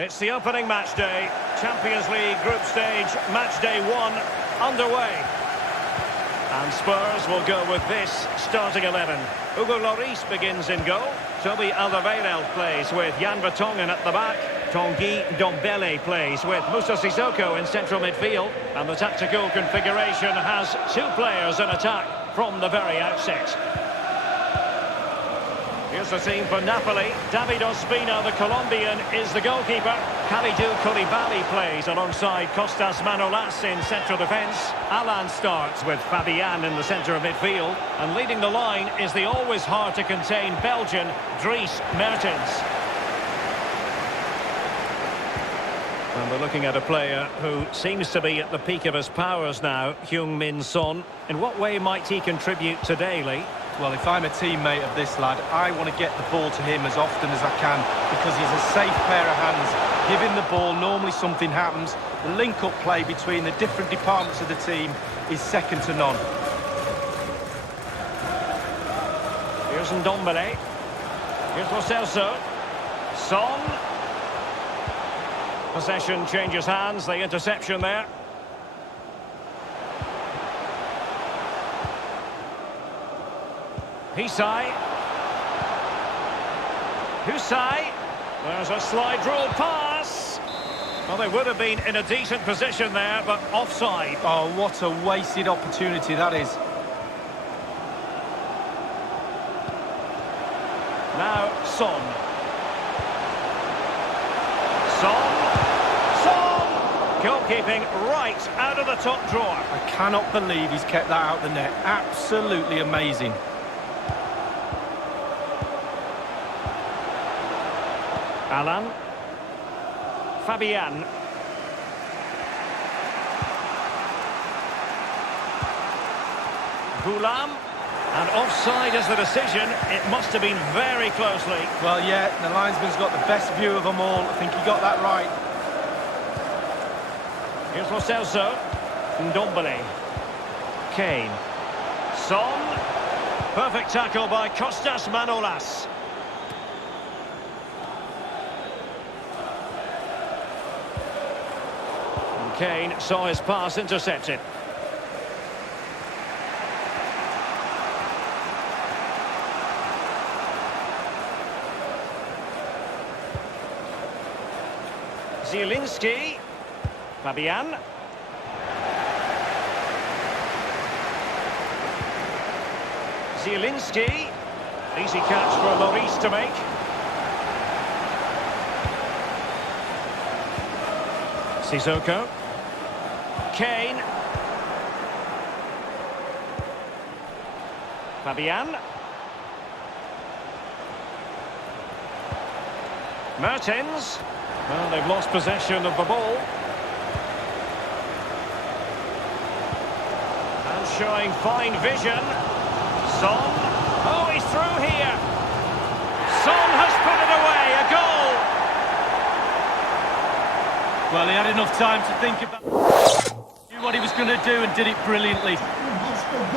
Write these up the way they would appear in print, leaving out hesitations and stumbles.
It's the opening match day. Champions League group stage, match day 1 underway. And Spurs will go with this starting 11. Hugo Lloris begins in goal. Toby Alderweireld plays with Jan Vertonghen at the back. Tanguy Ndombele plays with Moussa Sissoko in central midfield. And the tactical configuration has 2 players in attack from the very outset. Here's the team for Napoli. David Ospina, the Colombian, is the goalkeeper. Kalidou Koulibaly plays alongside Kostas Manolas in central defence. Alan starts with Fabian in the centre of midfield. And leading the line is the always hard-to-contain Belgian, Dries Mertens. And we're looking at a player who seems to be at the peak of his powers now, Heung-min Son. In what way might he contribute today, Lee? Well, if I'm a teammate of this lad, I want to get the ball to him as often as I can because he's a safe pair of hands. Give him the ball, normally something happens. The link-up play between the different departments of the team is second to none. Here's Ndombele. Here's Lo Celso. Son. Possession changes hands, the interception there. Husai. There's a slide rule pass. Well, they would have been in a decent position there, but offside. Oh, what a wasted opportunity that is. Now, Son. Goalkeeping right out of the top drawer. I cannot believe he's kept that out the net. Absolutely amazing. Alan. Fabian. Goulam. And offside is the decision. It must have been very closely. Well, yeah, the linesman's got the best view of them all. I think he got that right. Here's Lo Celso. Ndombele. Kane. Son. Perfect tackle by Kostas Manolas. And Kane saw his pass intercepted. Zielinski. Fabian. Zielinski. Easy catch for Lloris to make. Sissoko. Kane. Fabian. Mertens. Well, they've lost possession of the ball. And showing fine vision. Son. Oh, he's through here. Son has put it away. A goal. Well, he had enough time to think about knew what he was going to do and did it brilliantly.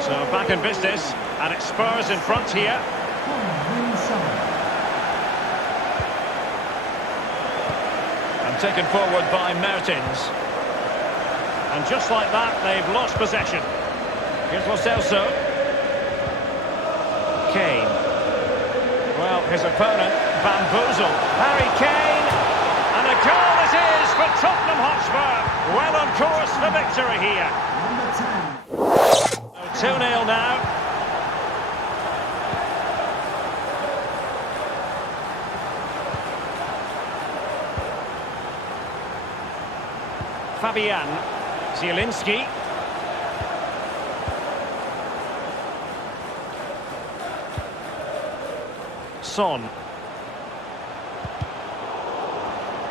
So back in business, and it's Spurs in front here. And taken forward by Mertens. And just like that, they've lost possession. Here's Lo Celso. Kane. Well, his opponent bamboozled. Harry Kane. And a goal it is for Tottenham Hotspur. Well on course for victory here. 2-0 now. Fabian. Zielinski. Son.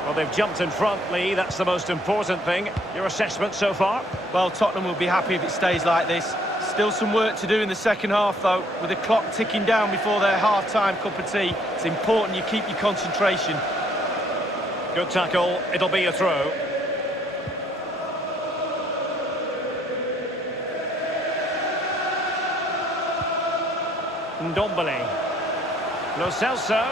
Well, they've jumped in front, Lee. That's the most important thing. Your assessment so far? Well, Tottenham will be happy if it stays like this. Still some work to do in the second half, though. With the clock ticking down before their half-time cup of tea, it's important you keep your concentration. Good tackle. It'll be a throw. Ndombele. Lo Celso.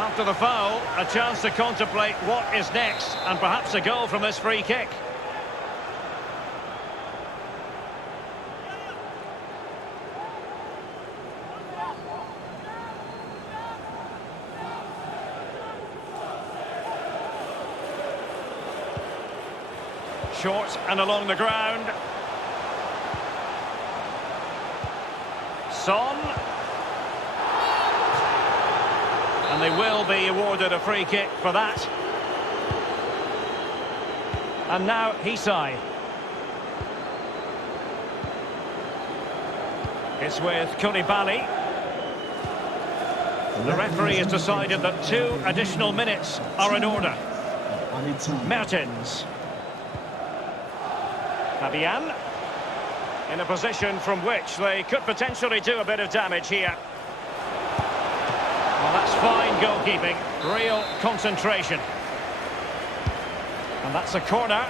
After the foul, a chance to contemplate what is next, and perhaps a goal from this free kick. Short and along the ground. Son. And they will be awarded a free kick for that. And now Hisai. It's with Koulibaly. The referee has decided that 2 additional minutes are in order. Mertens. Fabian. In a position from which they could potentially do a bit of damage here. Well, that's fine goalkeeping, real concentration. And that's a corner.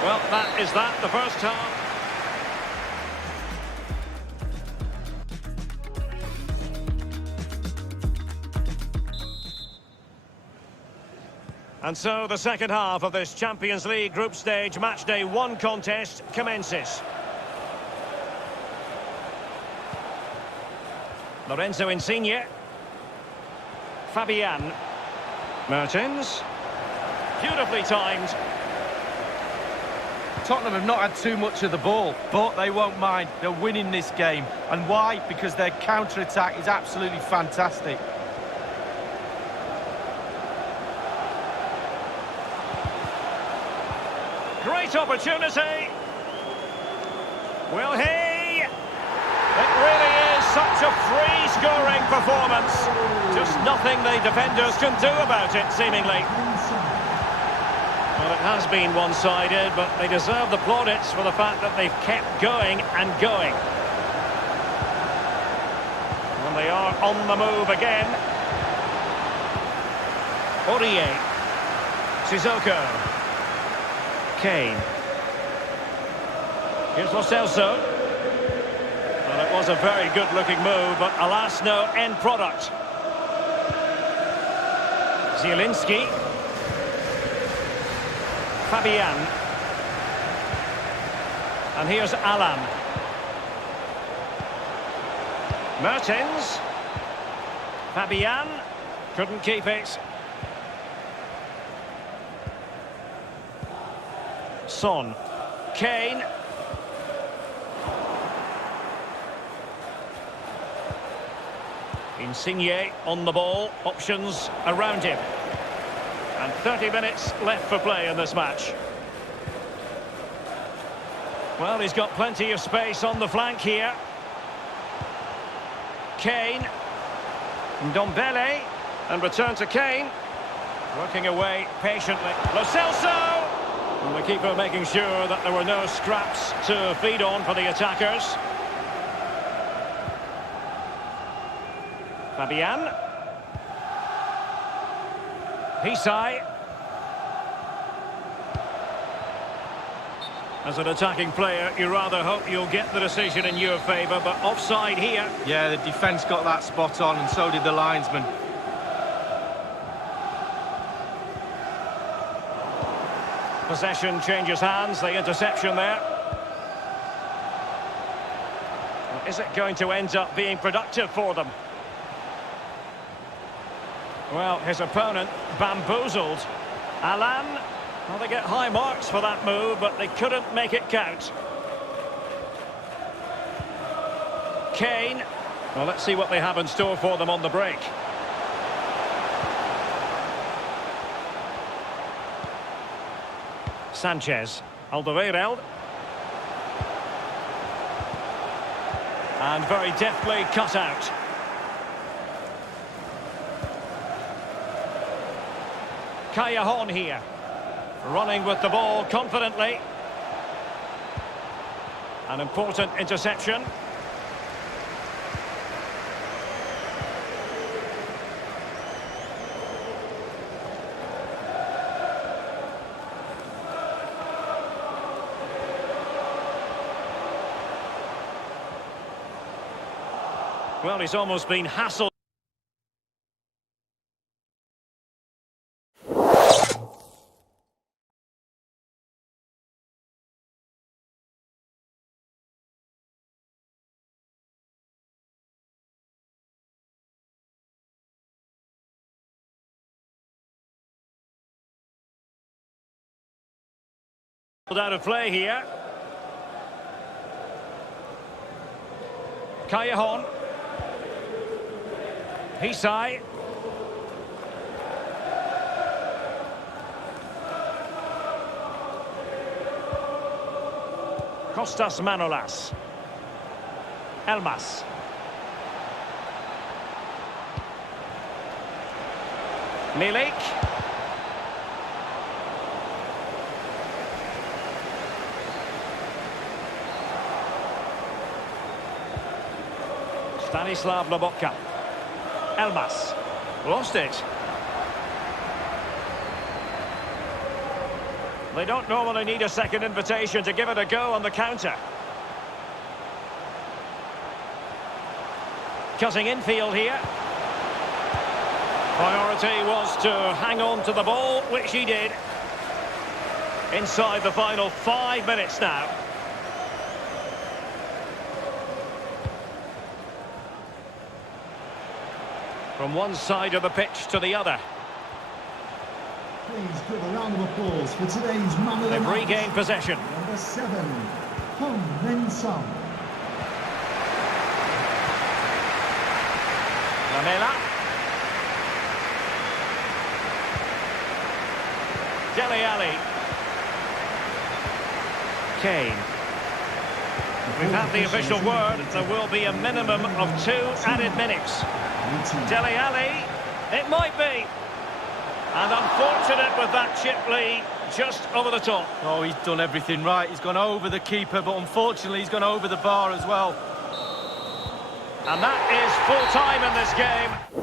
Well, that is that, the first half. And so the second half of this Champions League group stage matchday 1 contest commences. Lorenzo Insigne. Fabian. Mertens. Beautifully timed. Tottenham have not had too much of the ball, but they won't mind. They're winning this game. And why? Because their counter-attack is absolutely fantastic. Great opportunity. Will he? It really is such a free-scoring performance. Just nothing the defenders can do about it, seemingly. Well, it has been one-sided, but they deserve the plaudits for the fact that they've kept going and going. And they are on the move again. Aurier. Sissoko. Kane. Here's Lo Celso. Well, it was a very good-looking move, but alas, no end product. Zielinski. Fabian. And here's Alan. Mertens. Fabian. Couldn't keep it. Son. Kane. Insigne on the ball. Options around him. And 30 minutes left for play in this match. Well, he's got plenty of space on the flank here. Kane. Ndombele. And return to Kane. Working away patiently. Lo Celso! And the keeper making sure that there were no scraps to feed on for the attackers. Fabian. Hisai. As an attacking player, you rather hope you'll get the decision in your favour, but offside here. Yeah, the defence got that spot on, and so did the linesman. Possession changes hands, the interception there. Well, is it going to end up being productive for them? Well, his opponent bamboozled. Alan, well, they get high marks for that move, but they couldn't make it count. Kane. Well, let's see what they have in store for them on the break. Sanchez. Alderweireld. And very deftly cut out. Callejon here. Running with the ball confidently. An important interception. Well, he's almost been hassled out of play here. Callejon. Hisai. Costas Manolas. Elmas. Milik. Stanislav Lobotka. Elmas. Lost it. They don't normally need a second invitation to give it a go on the counter. Cutting infield here. Priority was to hang on to the ball, which he did. Inside the final 5 minutes now. From one side of the pitch to the other. Please give a round of applause for today's man of the They've match. regained possession. Number 7, Kennen. Lamela. Dele Alli. Kane. We've had the official word. There will be a minimum of 2 added minutes. Dele Alli. It might be. And unfortunate with that chip, Lee, just over the top. Oh, he's done everything right. He's gone over the keeper, but unfortunately he's gone over the bar as well. And that is full time in this game.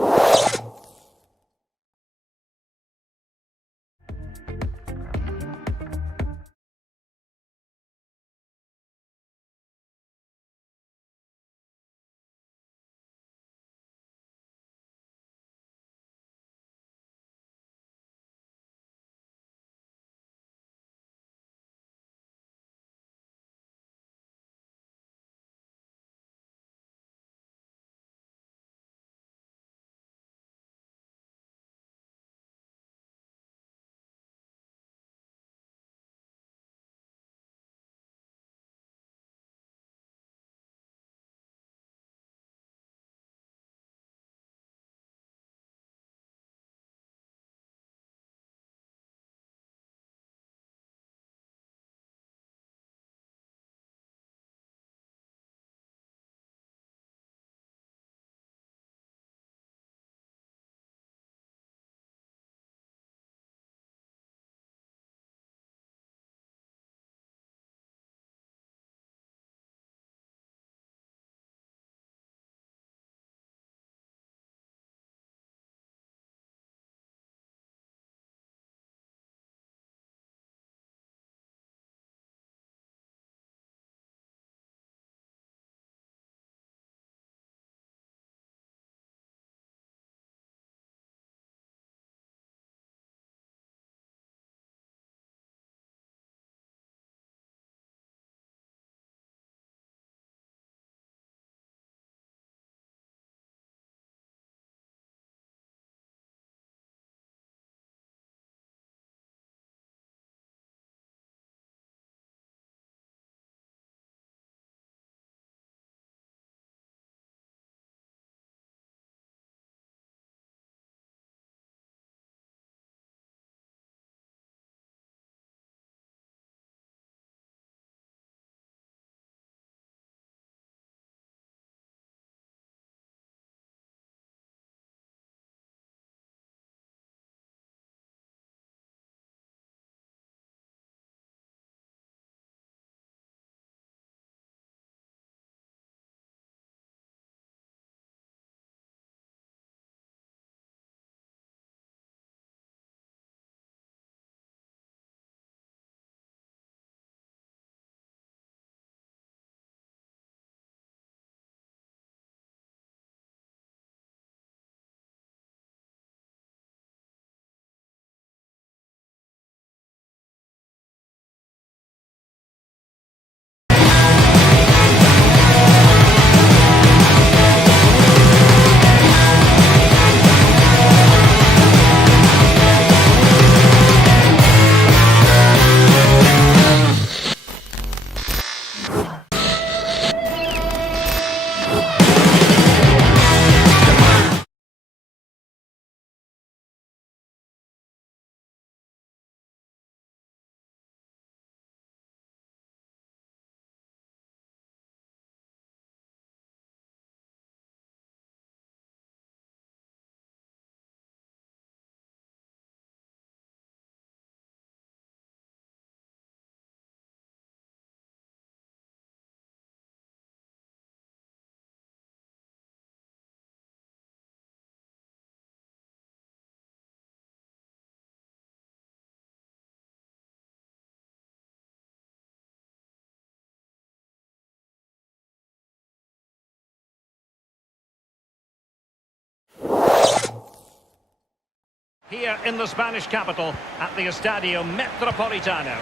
Here in the Spanish capital at the Estadio Metropolitano.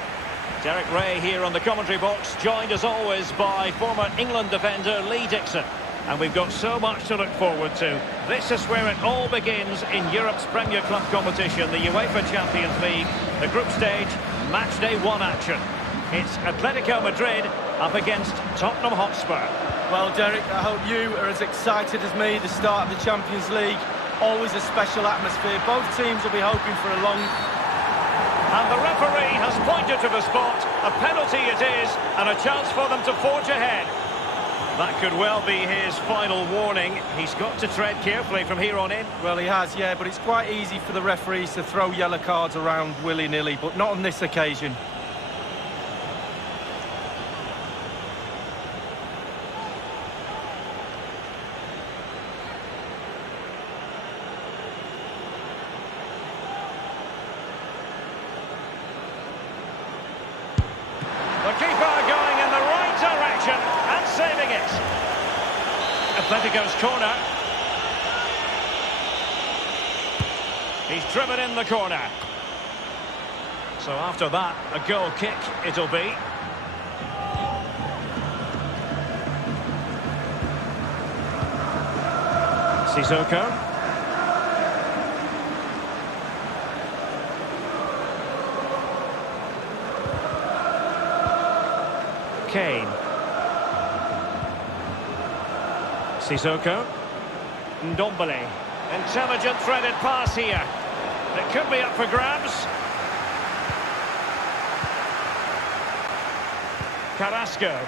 Derek Ray here on the commentary box, joined as always by former England defender Lee Dixon. And we've got so much to look forward to. This is where it all begins in Europe's Premier Club competition, the UEFA Champions League, the group stage, match day 1 action. It's Atletico Madrid up against Tottenham Hotspur. Well, Derek, I hope you are as excited as me. The start of the Champions League, always a special atmosphere. Both teams will be hoping for a long... And the referee has pointed to the spot. A penalty it is, and a chance for them to forge ahead. That could well be his final warning. He's got to tread carefully from here on in. Well, he has, yeah, but it's quite easy for the referees to throw yellow cards around willy-nilly, but not on this occasion. The keeper going in the right direction and saving it. Atletico's corner. He's driven in the corner. So after that, a goal kick it'll be. Sissoko. Kane. Sissoko. Ndombele. Intelligent threaded pass here. It could be up for grabs. Carrasco.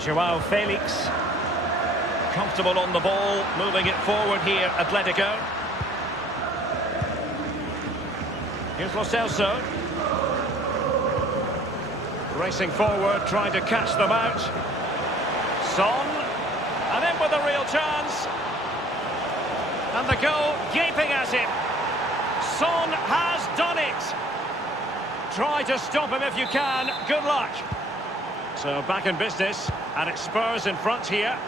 Joao Felix. Comfortable on the ball, moving it forward here, Atletico. Here's Lo Celso. Racing forward, trying to catch them out. Son, and in with a real chance. And the goal gaping at him. Son has done it. Try to stop him if you can. Good luck. So back in business, and it's Spurs in front here.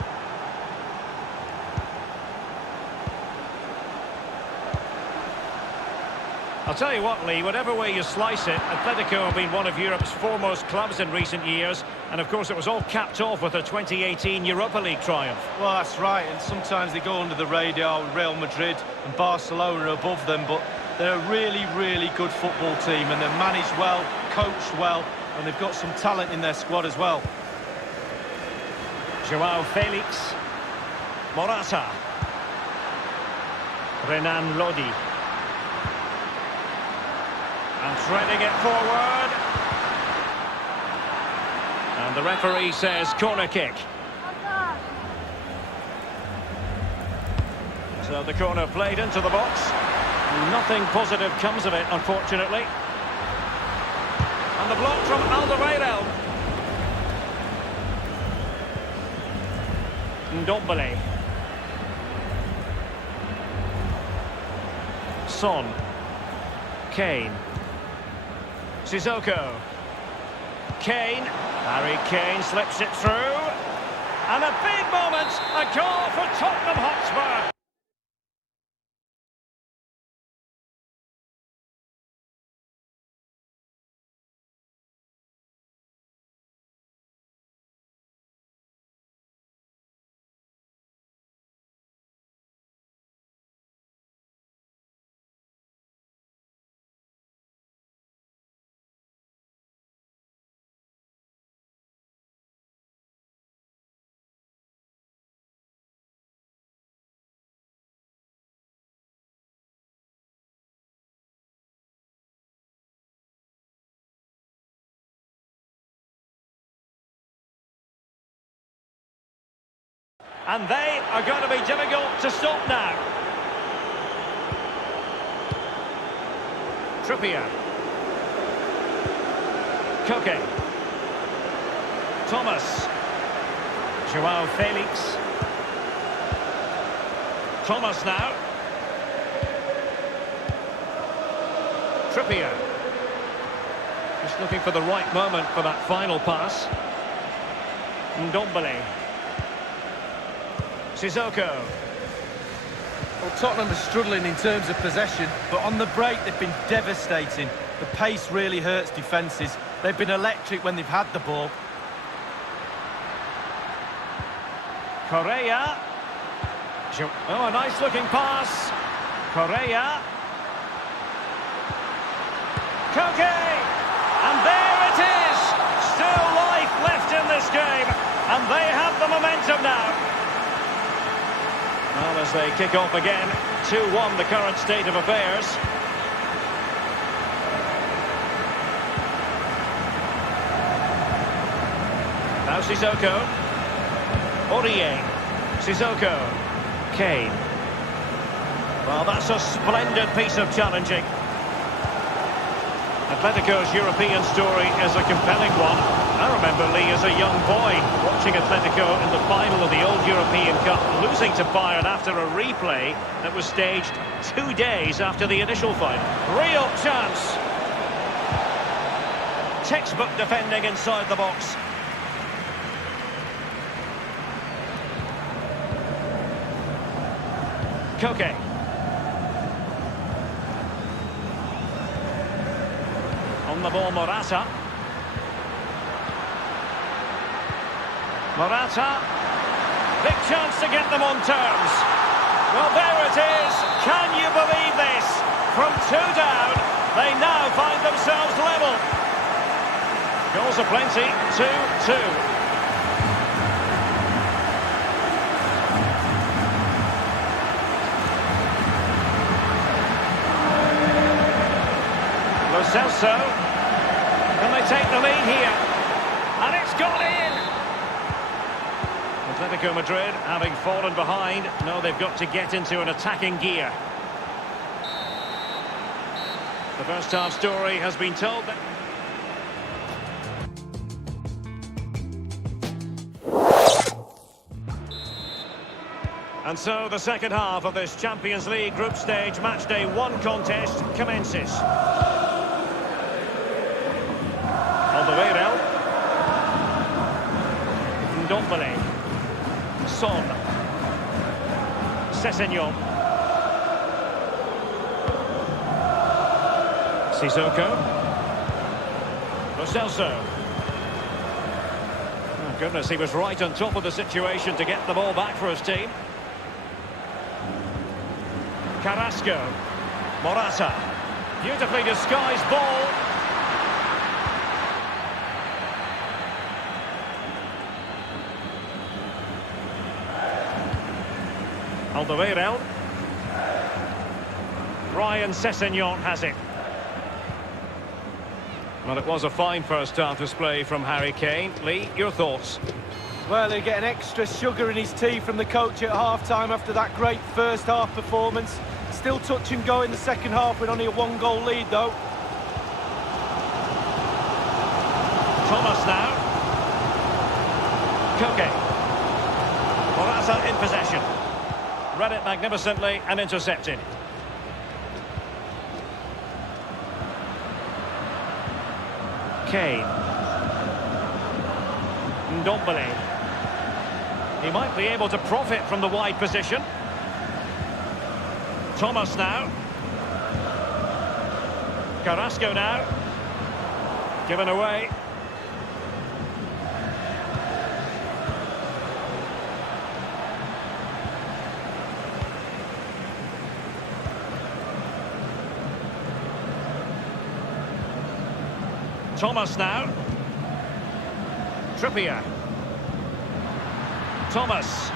I'll tell you what, Lee, whatever way you slice it, Atletico have been one of Europe's foremost clubs in recent years. And of course, it was all capped off with a 2018 Europa League triumph. Well, that's right, and sometimes they go under the radar with Real Madrid and Barcelona above them, but they're a really, really good football team, and they're managed well, coached well, and they've got some talent in their squad as well. Joao Felix. Morata. Renan Lodi. And threading it forward. And the referee says corner kick. So the corner played into the box. Nothing positive comes of it, unfortunately. And the block from Alderweireld. Ndombele. Son. Kane. Sissoko. Kane. Harry Kane slips it through. And a big moment. A goal for Tottenham Hotspur. And they are going to be difficult to stop now. Trippier. Koke. Thomas. Joao Felix. Thomas now. Trippier. Just looking for the right moment for that final pass. Ndombele. Sissoko. Well, Tottenham are struggling in terms of possession, but on the break they've been devastating. The pace really hurts defences. They've been electric when they've had the ball. Correa. Oh, a nice-looking pass. Correa. Koke! And there it is! Still life left in this game, and they have the momentum now. Well, as they kick off again, 2-1 the current state of affairs. Now Sissoko. Aurier. Sissoko. Kane. Well, that's a splendid piece of challenging. Atletico's European story is a compelling one. I remember Lee as a young boy watching Atletico in the final of the old European Cup, losing to Bayern after a replay that was staged 2 days after the initial final. Real chance. Textbook defending inside the box. Koke. On the ball, Morata. Morata. Big chance to get them on terms. Well, there it is. Can you believe this? From 2 down, they now find themselves level. Goals are plenty. 2-2. Celso, can they take the lead here? And it's gone in! Atletico Madrid, having fallen behind, know they've got to get into an attacking gear. The first half story has been told that... And so the second half of this Champions League group stage matchday 1 contest commences. Alderweireld. Ndombele. Son. Sessegnon. Sissoko. Lo Celso. Oh, goodness, he was right on top of the situation to get the ball back for his team. Carrasco. Morata. Beautifully disguised ball. Alderweireld. Ryan Sessegnon has it. Well, it was a fine first half display from Harry Kane. Lee, your thoughts? Well, he'll get an extra sugar in his tea from the coach at half-time after that great first half performance. Still touch and go in the second half with only a 1-goal lead, though. Thomas now. Koke. Morata in possession. Read it magnificently and intercepted. Kane. Ndombele. He might be able to profit from the wide position. Thomas now. Carrasco now. Given away. Thomas now. Trippier. Thomas.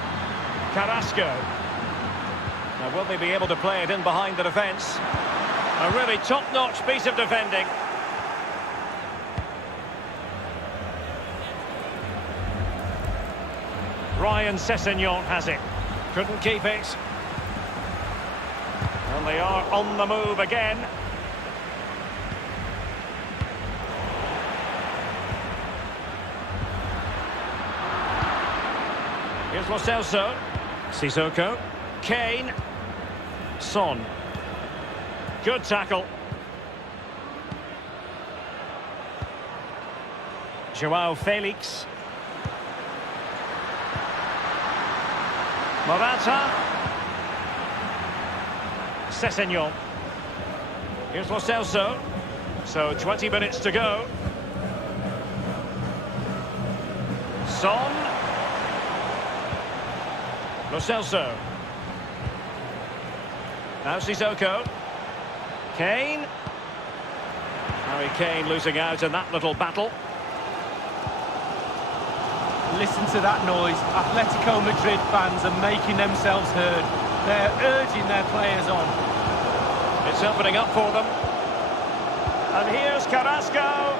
Carrasco. Now, will they be able to play it in behind the defence? A really top-notch piece of defending. Ryan Sessegnon has it. Couldn't keep it. And they are on the move again. Here's Lo Celso. Sissoko. Kane. Son. Good tackle. Joao Felix. Morata. Sessegnon. Here's Lo Celso. So 20 minutes to go. Son. Lo Celso. Now Sissoko. Kane. Harry Kane losing out in that little battle. Listen to that noise. Atletico Madrid fans are making themselves heard. They're urging their players on. It's opening up for them. And here's Carrasco.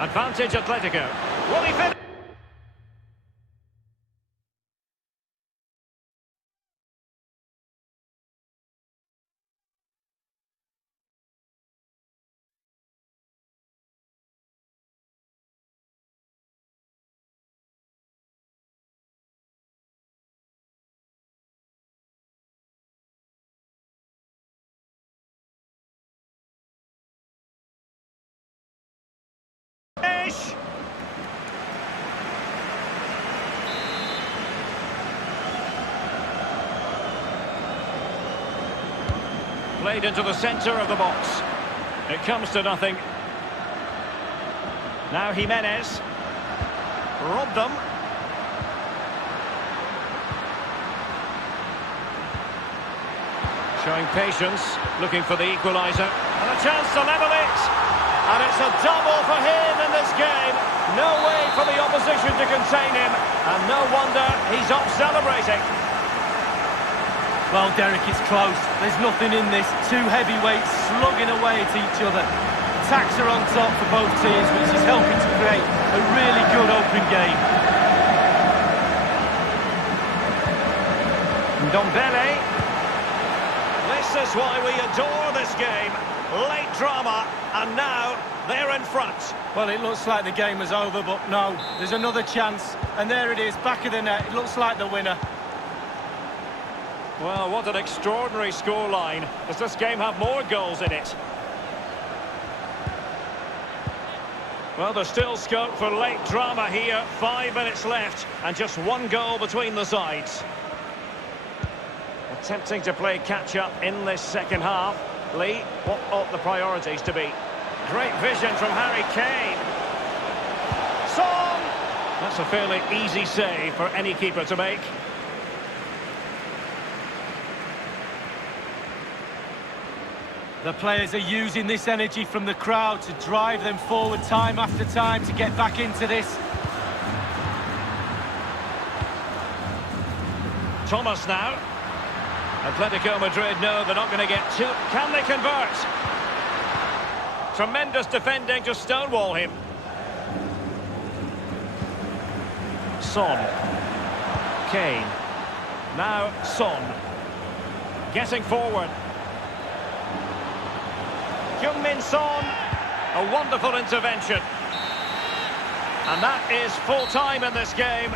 Advantage Atletico. Will he finish? Played into the centre of the box. It comes to nothing. Now Jimenez. Robbed them. Showing patience, looking for the equaliser. And a chance to level it. And it's a double for him in this game. No way for the opposition to contain him. And no wonder he's off celebrating. Well, Derek, it's close. There's nothing in this. Two heavyweights slugging away at each other. Attacks are on top for both teams, which is helping to create a really good opening game. Ndombele. This is why we adore this game. Late drama, and now they're in front. Well, it looks like the game is over, but no. There's another chance, and there it is, back of the net. It looks like the winner. Well, what an extraordinary scoreline. Does this game have more goals in it? Well, there's still scope for late drama here. 5 minutes left, and just one goal between the sides. Attempting to play catch-up in this second half. Lee, what ought the priorities to be? Great vision from Harry Kane. Son! That's a fairly easy save for any keeper to make. The players are using this energy from the crowd to drive them forward time after time to get back into this. Thomas now. Atletico Madrid know they're not going to get two. Can they convert? Tremendous defending to stonewall him. Son. Kane. Now Son. Getting forward. Heung-min Son, a wonderful intervention. And that is full time in this game.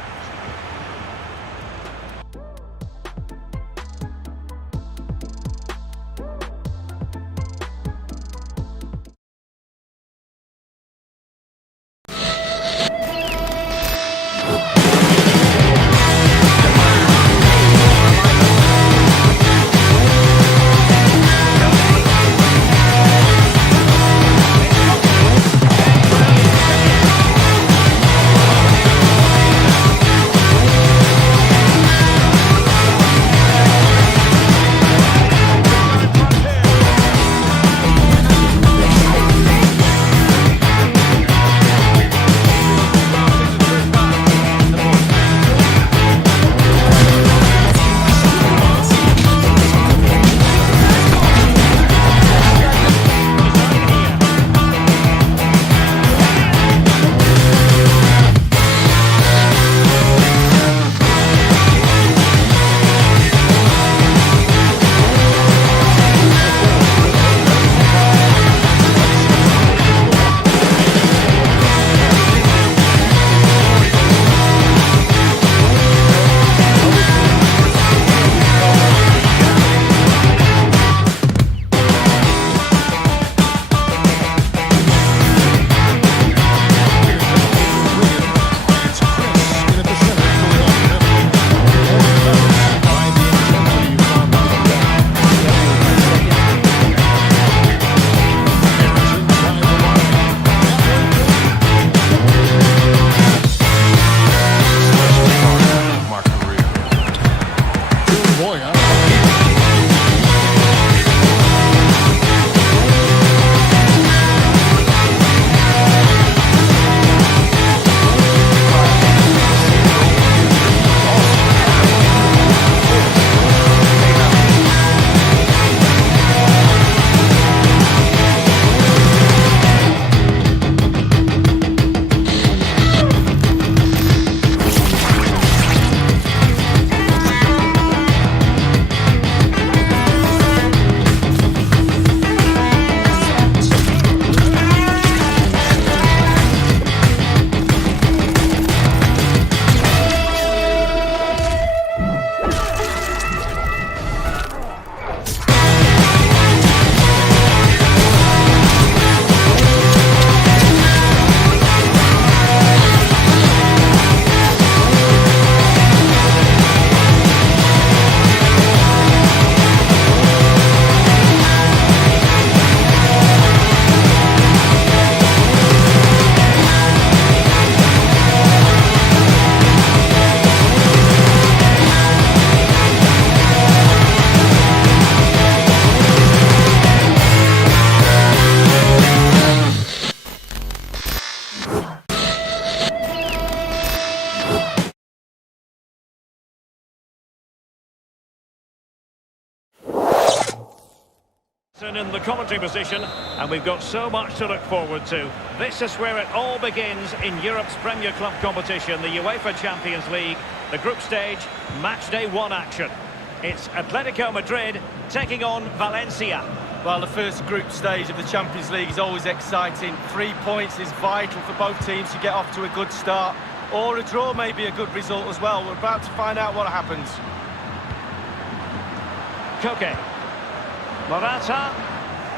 In the commentary position, and we've got so much to look forward to. This is where it all begins in Europe's Premier Club competition, the UEFA Champions League, the group stage, match day 1 action. It's Atletico Madrid taking on Valencia. Well, the first group stage of the Champions League is always exciting. 3 points is vital for both teams to get off to a good start, or a draw may be a good result as well. We're about to find out what happens. Koke. Morata,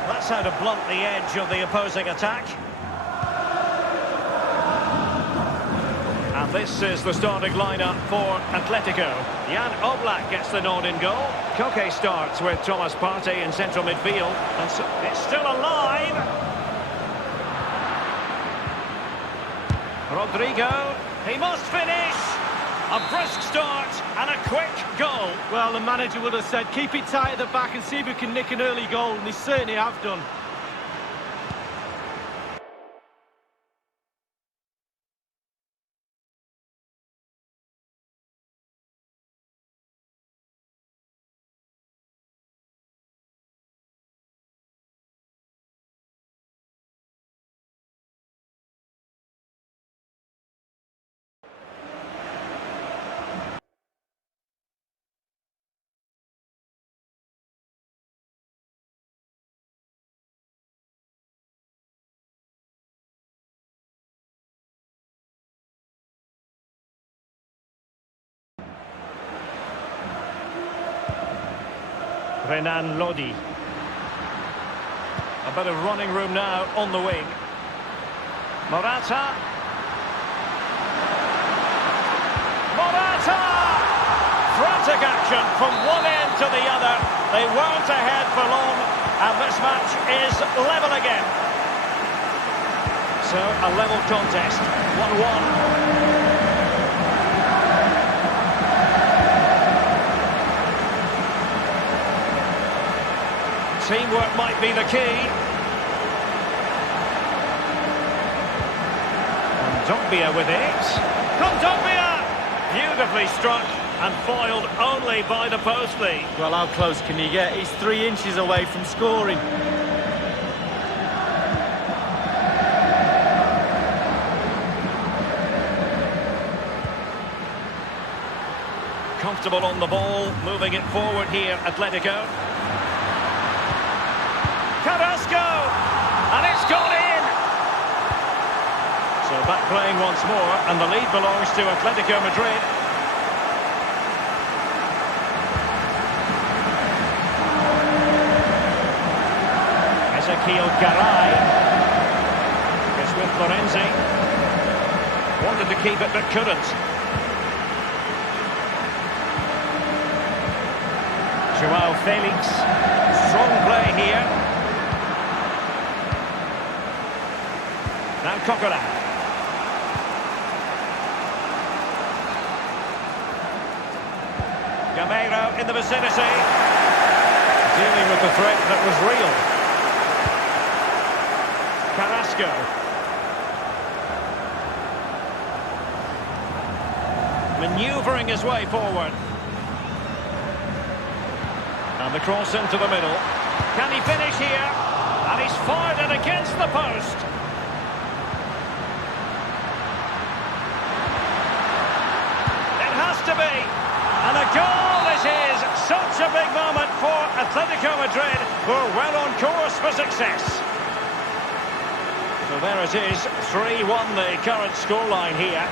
that's how to blunt the edge of the opposing attack. And this is the starting lineup for Atletico. Jan Oblak gets the nod in goal. Koke starts with Thomas Partey in central midfield. And so it's still alive. Rodrigo, he must finish. A brisk start and a quick goal. Well, the manager would have said, keep it tight at the back and see if we can nick an early goal, and they certainly have done. Renan Lodi. A bit of running room now on the wing. Morata. Morata! Frantic action from one end to the other. They weren't ahead for long, and this match is level again. So, a level contest. 1-1. Teamwork might be the key. Kondogbia with it. Kondogbia! Beautifully struck and foiled only by the post lead. Well, how close can you get? He's 3 inches away from scoring. Comfortable on the ball, moving it forward here, Atletico. Carrasco! And it's gone in! So back playing once more, and the lead belongs to Atletico Madrid. Ezequiel Garay is with Florenzi. Wanted to keep it but couldn't. Joao Felix. Strong play here. Now Coquelin. Gameiro in the vicinity. Dealing with the threat that was real. Carrasco. Manoeuvring his way forward. And the cross into the middle. Can he finish here? And he's fired it against the post. To be, and a goal it is. Such a big moment for Atletico Madrid, who are well on course for success. So there it is, 3-1 the current scoreline here.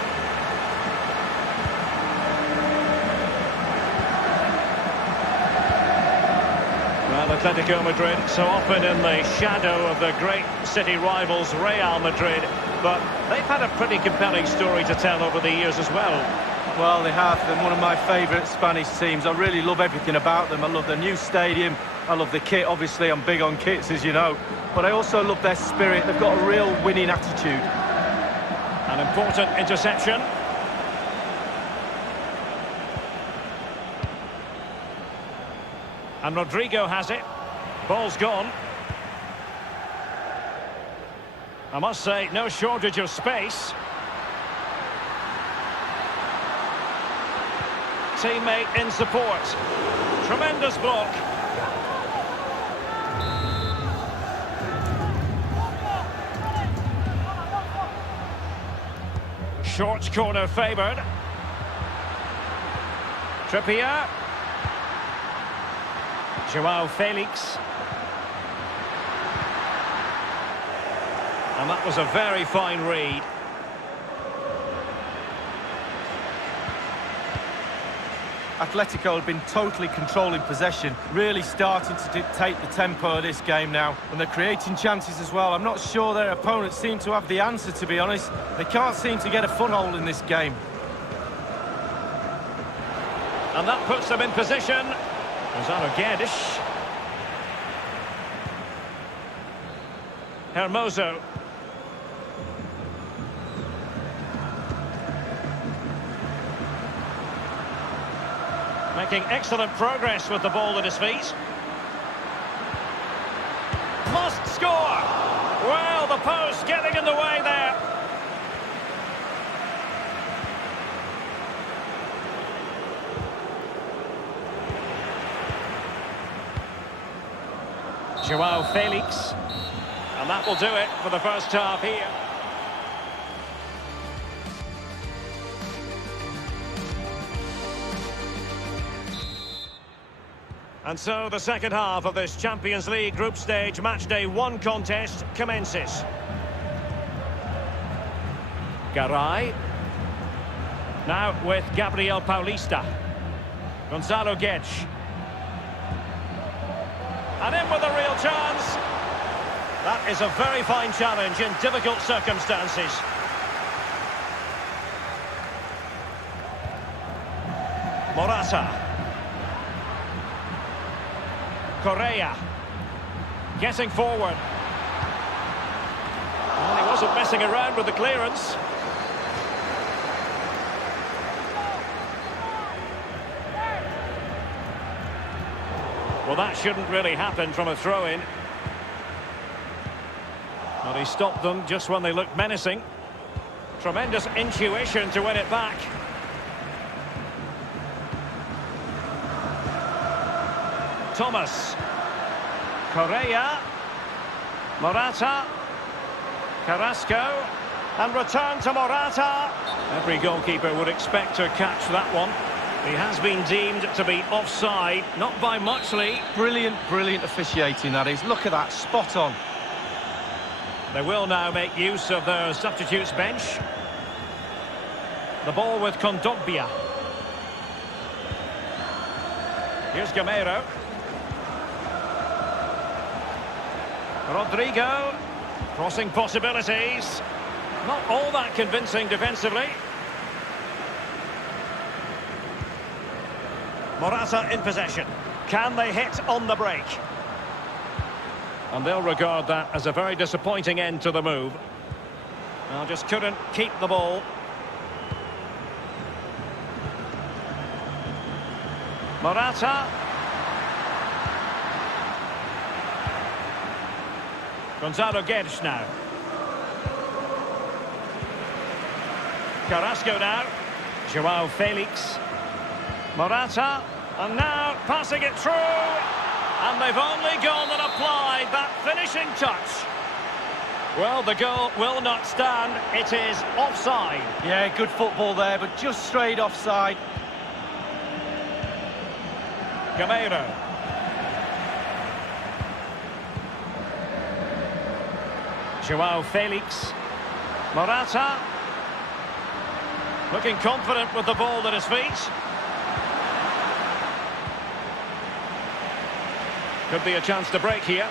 Well, Atletico Madrid so often in the shadow of the great city rivals Real Madrid, but they've had a pretty compelling story to tell over the years as well. Well, they have. They're one of my favourite Spanish teams. I really love everything about them. I love the new stadium. I love the kit. Obviously, I'm big on kits, as you know. But I also love their spirit. They've got a real winning attitude. An important interception. And Rodrigo has it. Ball's gone. I must say, no shortage of space. Teammate in support. Tremendous block. Short corner favoured. Trippier. Joao Felix. And that was a very fine read. Atletico have been totally controlling possession, really starting to dictate the tempo of this game now, and they're creating chances as well. I'm not sure their opponents seem to have the answer, to be honest. They can't seem to get a foothold in this game. And that puts them in position. Gonzalo Guedes. Hermoso. Making excellent progress with the ball at his feet. Must score! Well, the post getting in the way there. Joao Felix. And that will do it for the first half here. And so the second half of this Champions League group stage matchday 1 contest commences. Garay. Now with Gabriel Paulista. Gonzalo Guedes. And in with a real chance. That is a very fine challenge in difficult circumstances. Morata. Correa. Getting forward. Well, he wasn't messing around with the clearance. Well, that shouldn't really happen from a throw-in. Well, he stopped them just when they looked menacing. Tremendous intuition to win it back. Thomas. Correa. Morata. Carrasco. And return to Morata. Every goalkeeper would expect to catch that one. He has been deemed to be offside, not by much, Lee. Brilliant, brilliant officiating, that is. Look at that, spot on. They will now make use of their substitutes bench. The ball with Kondogbia. Here's Gameiro. Rodrigo. Crossing possibilities. Not all that convincing defensively. Morata in possession. Can they hit on the break? And they'll regard that as a very disappointing end to the move. Well, just couldn't keep the ball. Morata. Gonzalo Guedes now. Carrasco now. Joao Felix. Morata. And now passing it through. And they've only gone and applied that finishing touch. Well, the goal will not stand. It is offside. Yeah, good football there, but just straight offside. Gameiro. Joao Felix. Morata. Looking confident with the ball at his feet. Could be a chance to break here.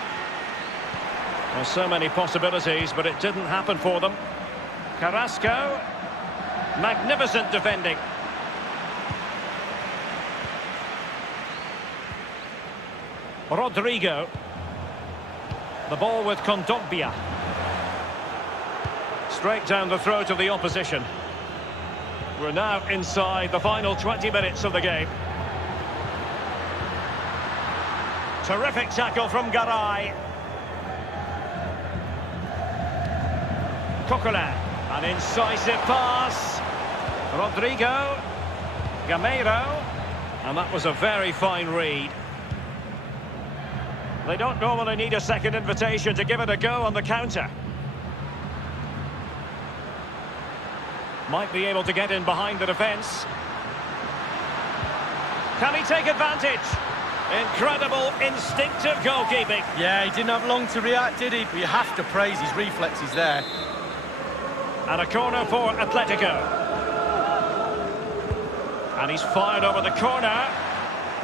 There's so many possibilities, but it didn't happen for them. Carrasco. Magnificent defending. Rodrigo. The ball with Kondogbia. Straight down the throat of the opposition. We're now inside the final 20 minutes of the game. Terrific tackle from Garay. Coquelin. An incisive pass. Rodrigo. Gameiro. And that was a very fine read. They don't normally need a second invitation to give it a go on the counter. Might be able to get in behind the defence. Can he take advantage? Incredible instinctive goalkeeping. Yeah, he didn't have long to react, did he? But you have to praise his reflexes there. And a corner for Atletico. And he's fired over the corner.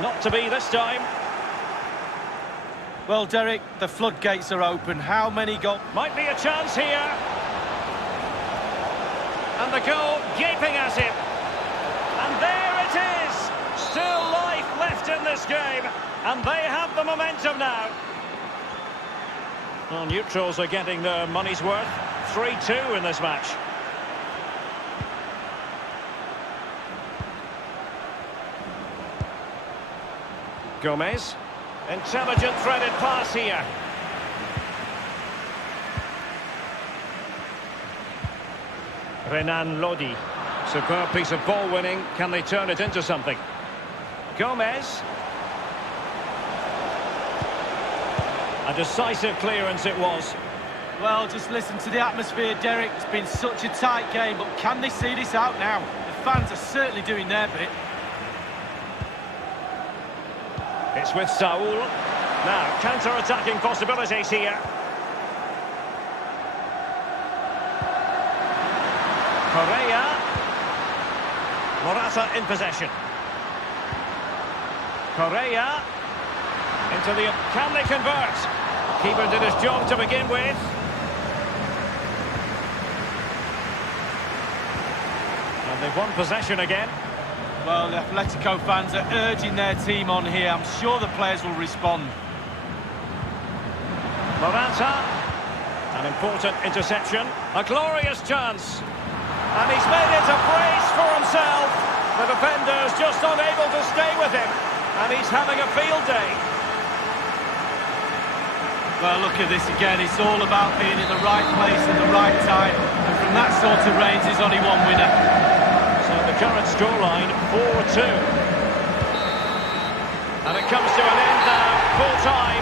Not to be this time. Well, Derek, the floodgates are open. How many goals? Might be a chance here. And the goal gaping at him. And there it is. Still life left in this game. And they have the momentum now. Well, neutrals are getting their money's worth. 3-2 in this match. Gomez. Intelligent threaded pass here. Renan Lodi. Superb piece of ball winning. Can they turn it into something? Gomez. A decisive clearance it was. Well, just listen to the atmosphere, Derek. It's been such a tight game, but can they see this out now? The fans are certainly doing their bit. It's with Saul. Now, counter-attacking possibilities here. Correa. Morata in possession. Correa. Into the... Can they convert? Keeper did his job to begin with. And they've won possession again. Well, the Atletico fans are urging their team on here. I'm sure the players will respond. Morata. An important interception. A glorious chance. And he's made it a brace for himself. The defender's just unable to stay with him. And he's having a field day. Well, look at this again. It's all about being in the right place at the right time. And from that sort of range, there's only one winner. So the current scoreline, 4-2. And it comes to an end now, full time.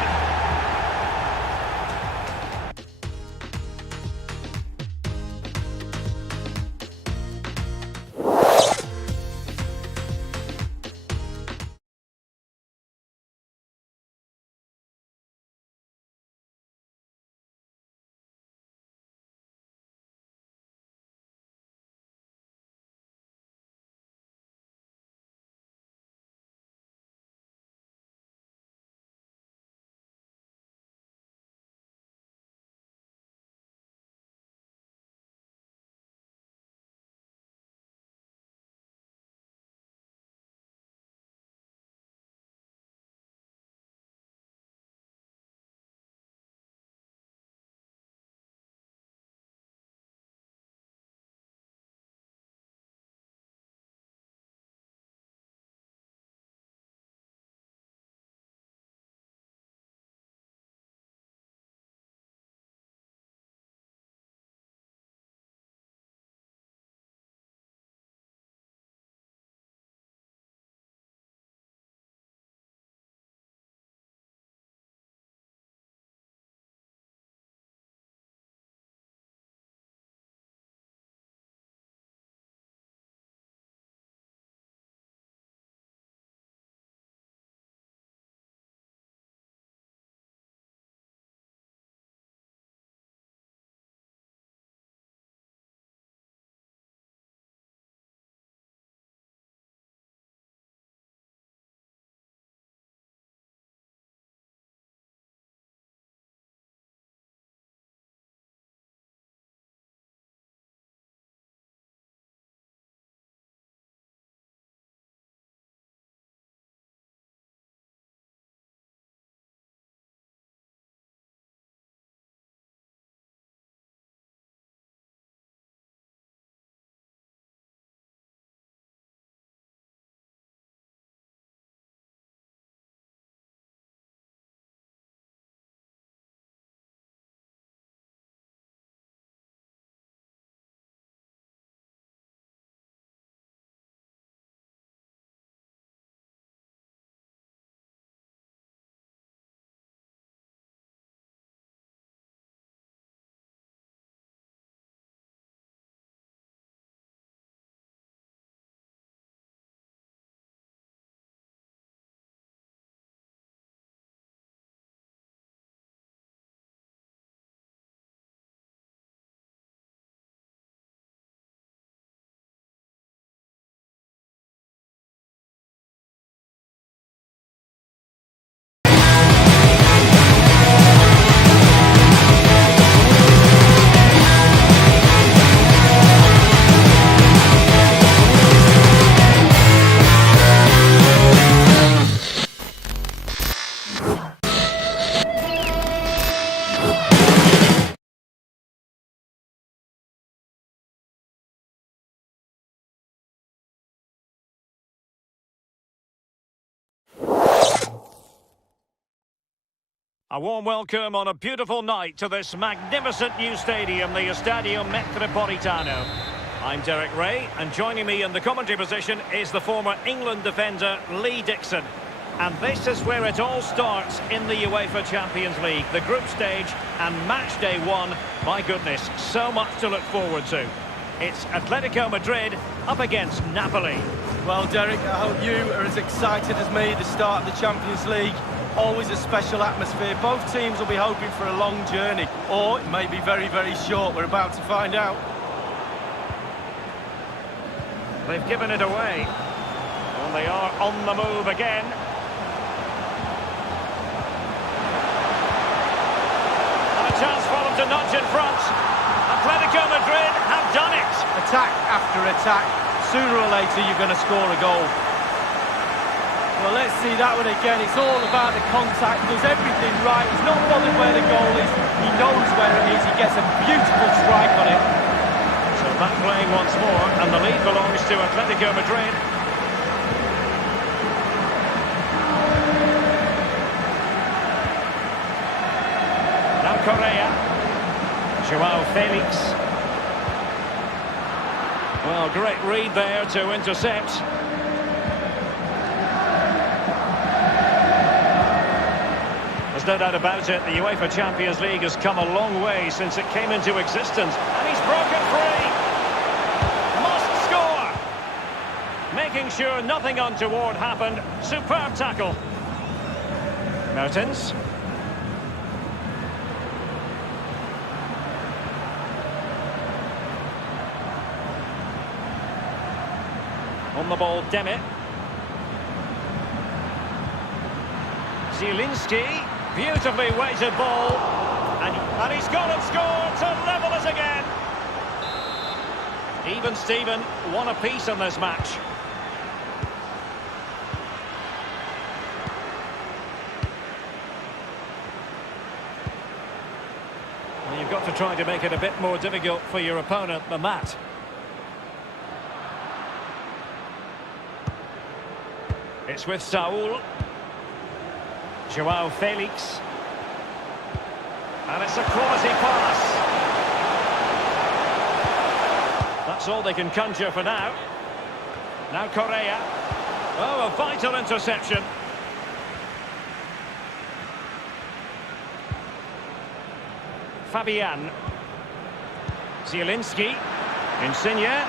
A warm welcome on a beautiful night to this magnificent new stadium, the Estadio Metropolitano. I'm Derek Ray, and joining me in the commentary position is the former England defender Lee Dixon. And this is where it all starts in the UEFA Champions League, the group stage and match day one. My goodness, so much to look forward to. It's Atletico Madrid up against Napoli. Well, Derek, I hope you are as excited as me. The start of the Champions League, always a special atmosphere. Both teams will be hoping for a long journey, or it may be very, very short. We're about to find out. They've given it away. And they are on the move again. And a chance for them to nudge in front. Atletico Madrid have done it. Attack after attack. Sooner or later, you're going to score a goal. Well, let's see that one again. It's all about the contact. He does everything right. He's not bothered where the goal is. He knows where it is. He gets a beautiful strike on it. So back playing once more, and the lead belongs to Atletico Madrid. Now Correa. Joao Felix. Well, great read there to intercept. There's no doubt about it, the UEFA Champions League has come a long way since it came into existence. And he's broken free! Must score! Making sure nothing untoward happened. Superb tackle. Mertens. On the ball, Demmit. Zielinski, beautifully weighted ball. And he's gone and scored to level us again. Even Steven, one apiece in this match. Well, you've got to try to make it a bit more difficult for your opponent than that. It's with Saul. Joao Felix. And it's a quality pass. That's all they can conjure for now. Now Correa. Oh, a vital interception. Fabian. Zielinski. Insigne.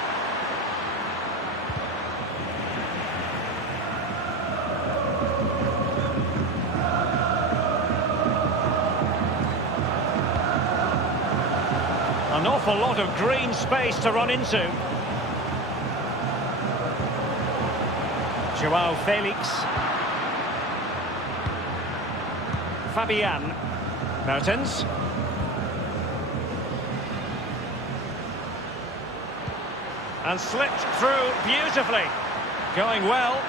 An awful lot of green space to run into. Joao Felix. Fabian. Mertens. And slipped through beautifully. Going well.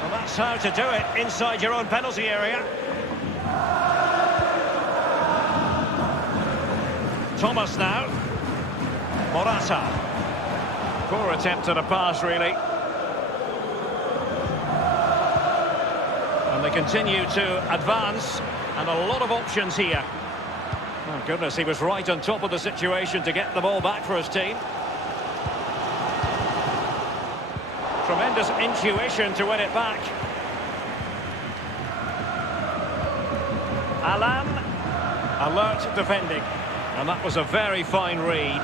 Well, that's how to do it inside your own penalty area. Thomas now. Morata. Poor attempt at a pass, really. And they continue to advance, and a lot of options here. Oh, goodness, he was right on top of the situation to get the ball back for his team. Tremendous intuition to win it back. Alan. Alert defending. And that was a very fine read.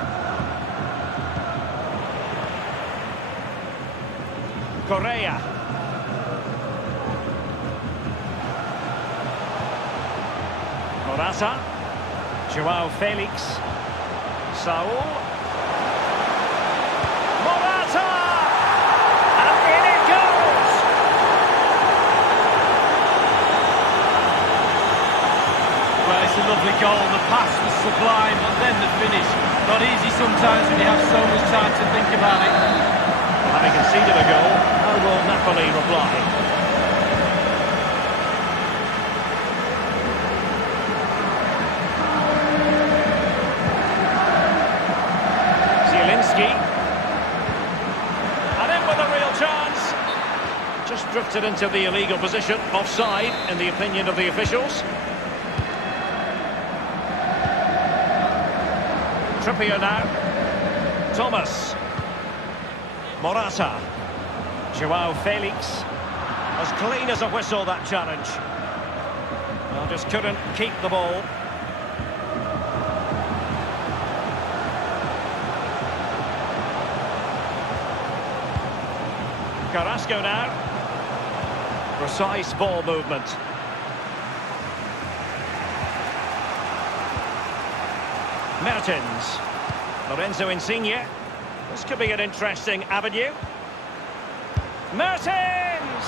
Correa. Morata. Joao Felix. Saul. Morata! And in it goes! Well, it's a lovely goal. The pass was sublime, and then the finish. Not easy sometimes when you have so much time to think about it. Having conceded a goal, how will Napoli reply? drifted into the illegal position, offside in the opinion of the officials. Trippier now. Thomas. Morata. Joao Felix. As clean as a whistle, that challenge. Well, just couldn't keep the ball. Carrasco now. Precise ball movement. Mertens. Lorenzo Insigne. This could be an interesting avenue. Mertens!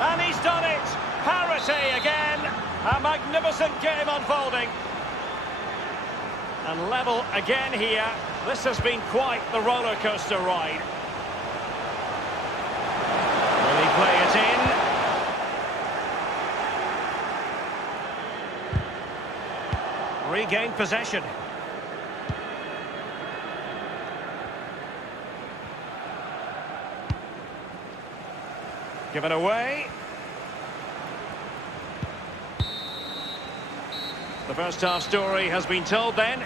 And he's done it! Parity again! A magnificent game unfolding. And level again here. This has been quite the roller coaster ride. Will he play it in? Regained possession. Given away. The first half story has been told then.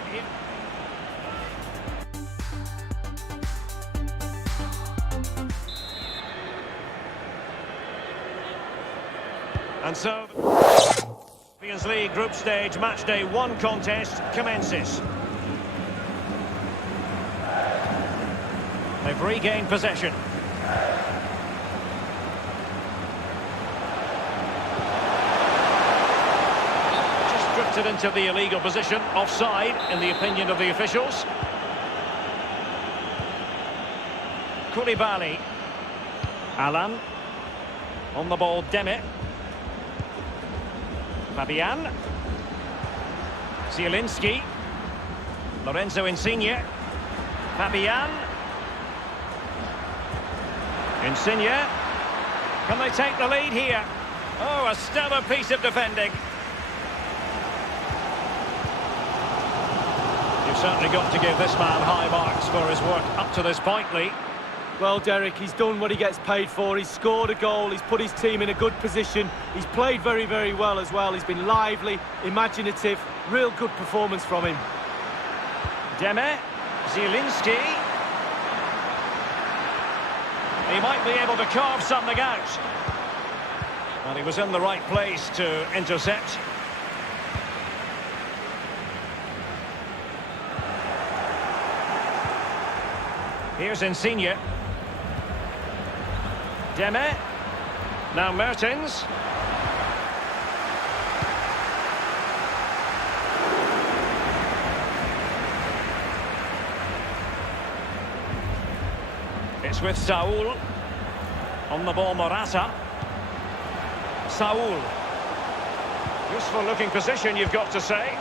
And so, Champions League group stage match day 1 contest commences. They've regained possession. Drifted into the illegal position, offside in the opinion of the officials. Koulibaly. Alan. On the ball, Demi. Fabian. Zielinski. Lorenzo Insigne. Fabian. Insigne. Can they take the lead here? Oh, a stellar piece of defending. You've certainly got to give this man high marks for his work up to this point, Lee. Well, Derek, he's done what he gets paid for. He's scored a goal, he's put his team in a good position. He's played very, very well as well. He's been lively, imaginative, real good performance from him. Demi, Zielinski. He might be able to carve something out. And he was in the right place to intercept. Here's Insigne. Demi. Now Mertens. It's with Saul. On the ball, Morata. Saul. Useful looking position, you've got to say.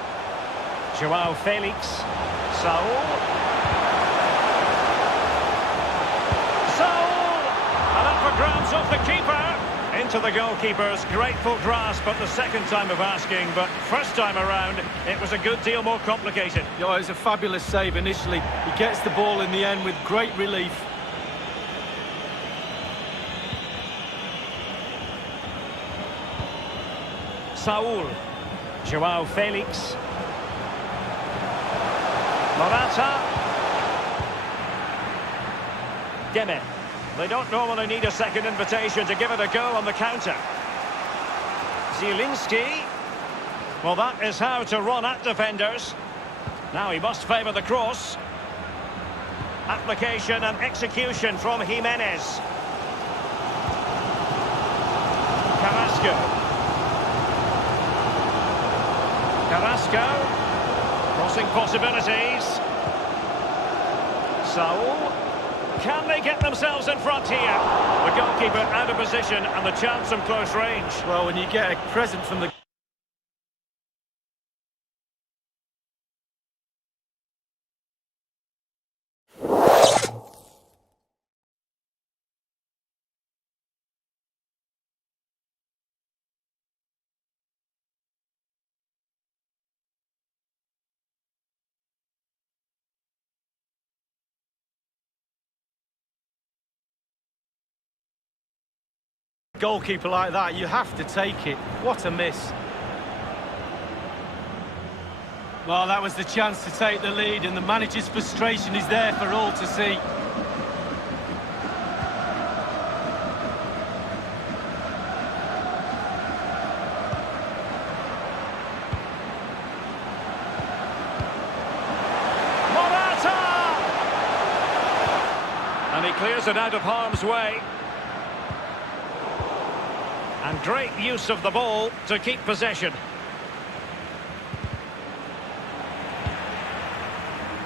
Joao Felix. Saul. Grabs off the keeper into the goalkeeper's grateful grasp at the second time of asking, but first time around it was a good deal more complicated. You know, it was a fabulous save initially. He gets the ball in the end with great relief. Saul. Joao Felix. Morata. Demi. They don't normally need a second invitation to give it a go on the counter. Zielinski. Well, that is how to run at defenders. Now he must favour the cross. Application and execution from Jimenez. Carrasco. Crossing possibilities. Saul. Can they get themselves in front here? The goalkeeper out of position and the chance from close range. Well, when you get a present from the... goalkeeper like that, you have to take it. What a miss. Well, that was the chance to take the lead, and the manager's frustration is there for all to see. And he clears it out of harm's way. And great use of the ball to keep possession.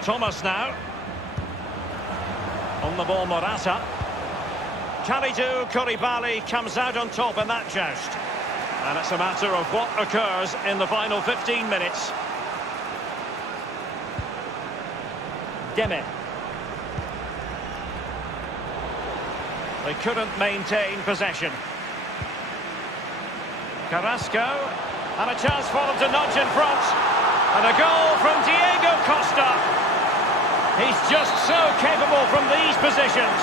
Thomas now. On the ball, Morata. Kalidou Koulibaly comes out on top in that joust. And it's a matter of what occurs in the final 15 minutes. Deme. They couldn't maintain possession. Carrasco. And a chance for them to nudge in front. And a goal from Diego Costa. He's just so capable from these positions.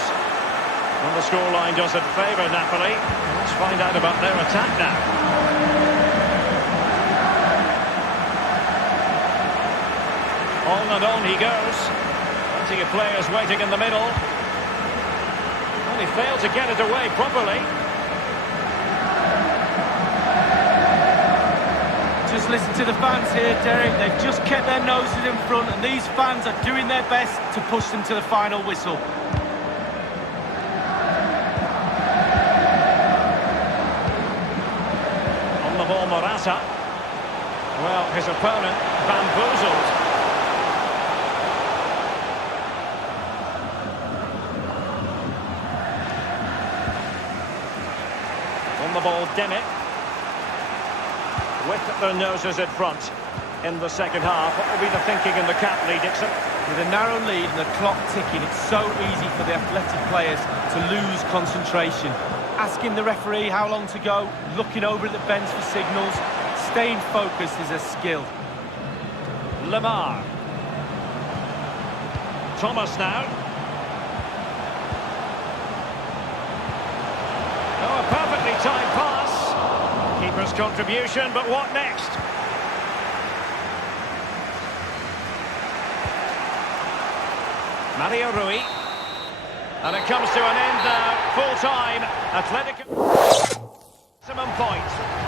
Well, the scoreline doesn't favour Napoli. Let's find out about their attack now. On he goes. Plenty of players waiting in the middle. Well, he failed to get it away properly. Just listen to the fans here, Derek. They've just kept their noses in front, and these fans are doing their best to push them to the final whistle. On the ball, Morata. Well, his opponent bamboozled. On the ball, Deme. With their noses in front in the second half. What will be the thinking in the camp, Lee Dixon? With a narrow lead and the clock ticking, it's so easy for the Athletic players to lose concentration. Asking the referee how long to go, looking over at the bench for signals. Staying focused is a skill. Lamar. Thomas now. Oh, a perfectly timed pass. Keeper's contribution, but what next? Mario Rui. And it comes to an end now, full time. Atletico. Maximum points.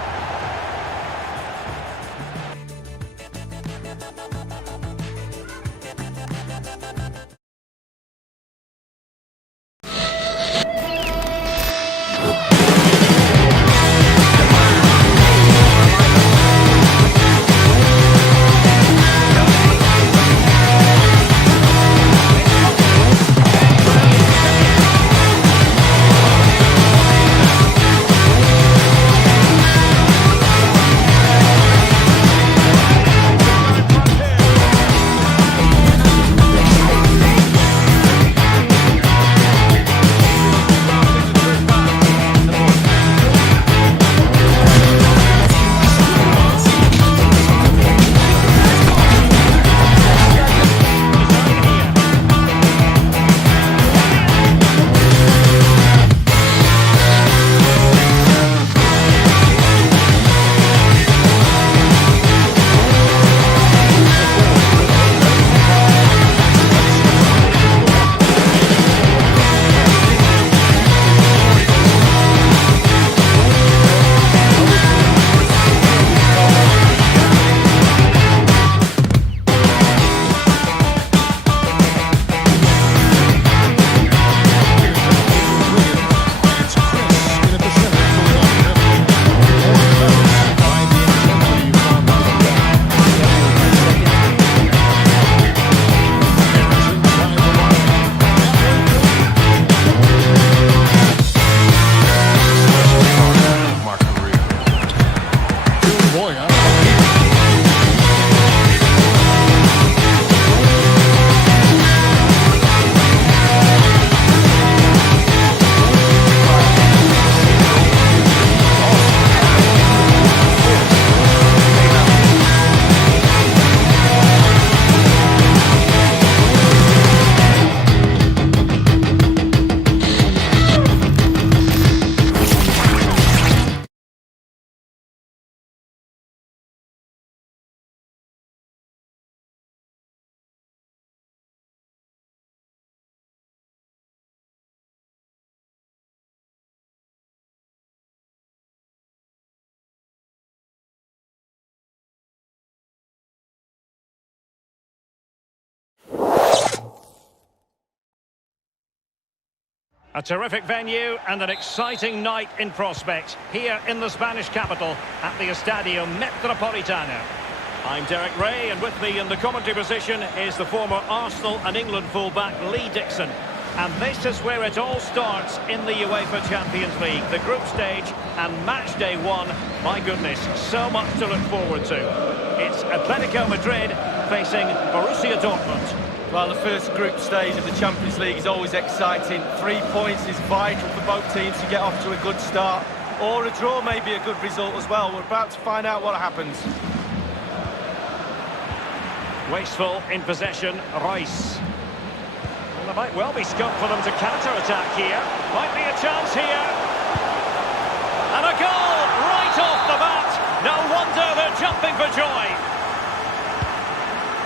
A terrific venue and an exciting night in prospect here in the Spanish capital at the Estadio Metropolitano. I'm Derek Ray, and with me in the commentary position is the former Arsenal and England fullback Lee Dixon. And this is where it all starts in the UEFA Champions League, the group stage and match day one. My goodness, so much to look forward to. It's Atletico Madrid facing Borussia Dortmund. Well, the first group stage of the Champions League is always exciting. 3 points is vital for both teams to get off to a good start. Or a draw may be a good result as well. We're about to find out what happens. Wasteful in possession, Rice. Well, there might well be scope for them to counter-attack here. Might be a chance here. And a goal right off the bat. No wonder they're jumping for joy.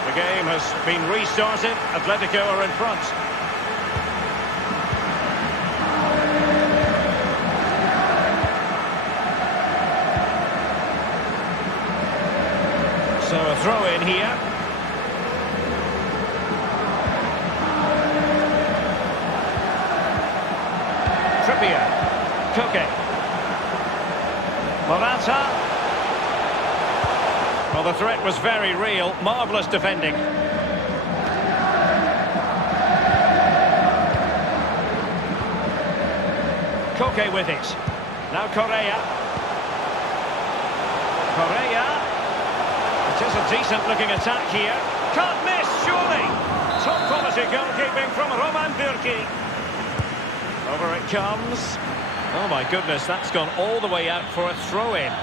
The game has been restarted. Atletico are in front. So a throw in here. Trippier. Koke. Morata. Well, the threat was very real. Marvellous defending. Koke with it. Now Correa. Correa. It is a decent-looking attack here. Can't miss, surely. Top quality goalkeeping from Roman Bürki. Over it comes. Oh, my goodness, that's gone all the way out for a throw-in.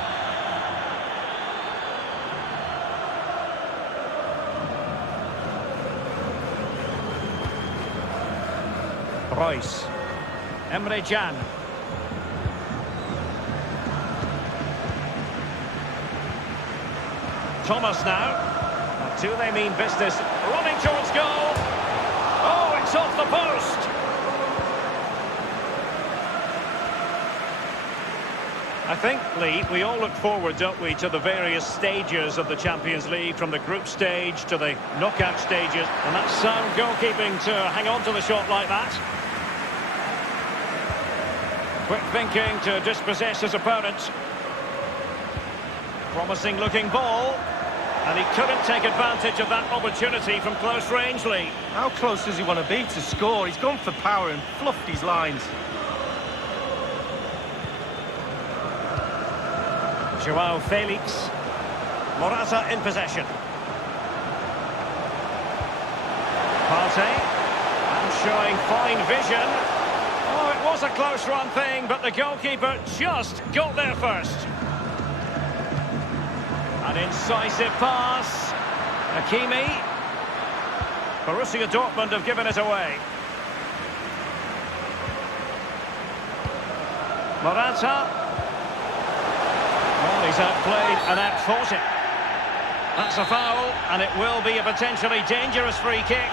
Royce. Emre Can. Thomas now. And do they mean business? Running towards goal. Oh, it's off the post. I think, Lee, we all look forward, don't we, to the various stages of the Champions League, from the group stage to the knockout stages. And that's sound goalkeeping to hang on to the shot like that. Quick thinking to dispossess his opponent. Promising looking ball. And he couldn't take advantage of that opportunity from close range, Lee. How close does he want to be to score? He's gone for power and fluffed his lines. Joao Felix. Morata in possession. Partey. And showing fine vision. Oh, it was a close run thing, but the goalkeeper just got there first. An incisive pass. Hakimi. Borussia Dortmund have given it away. Morata. Well, he's outplayed and outfought it. That's a foul, and it will be a potentially dangerous free kick.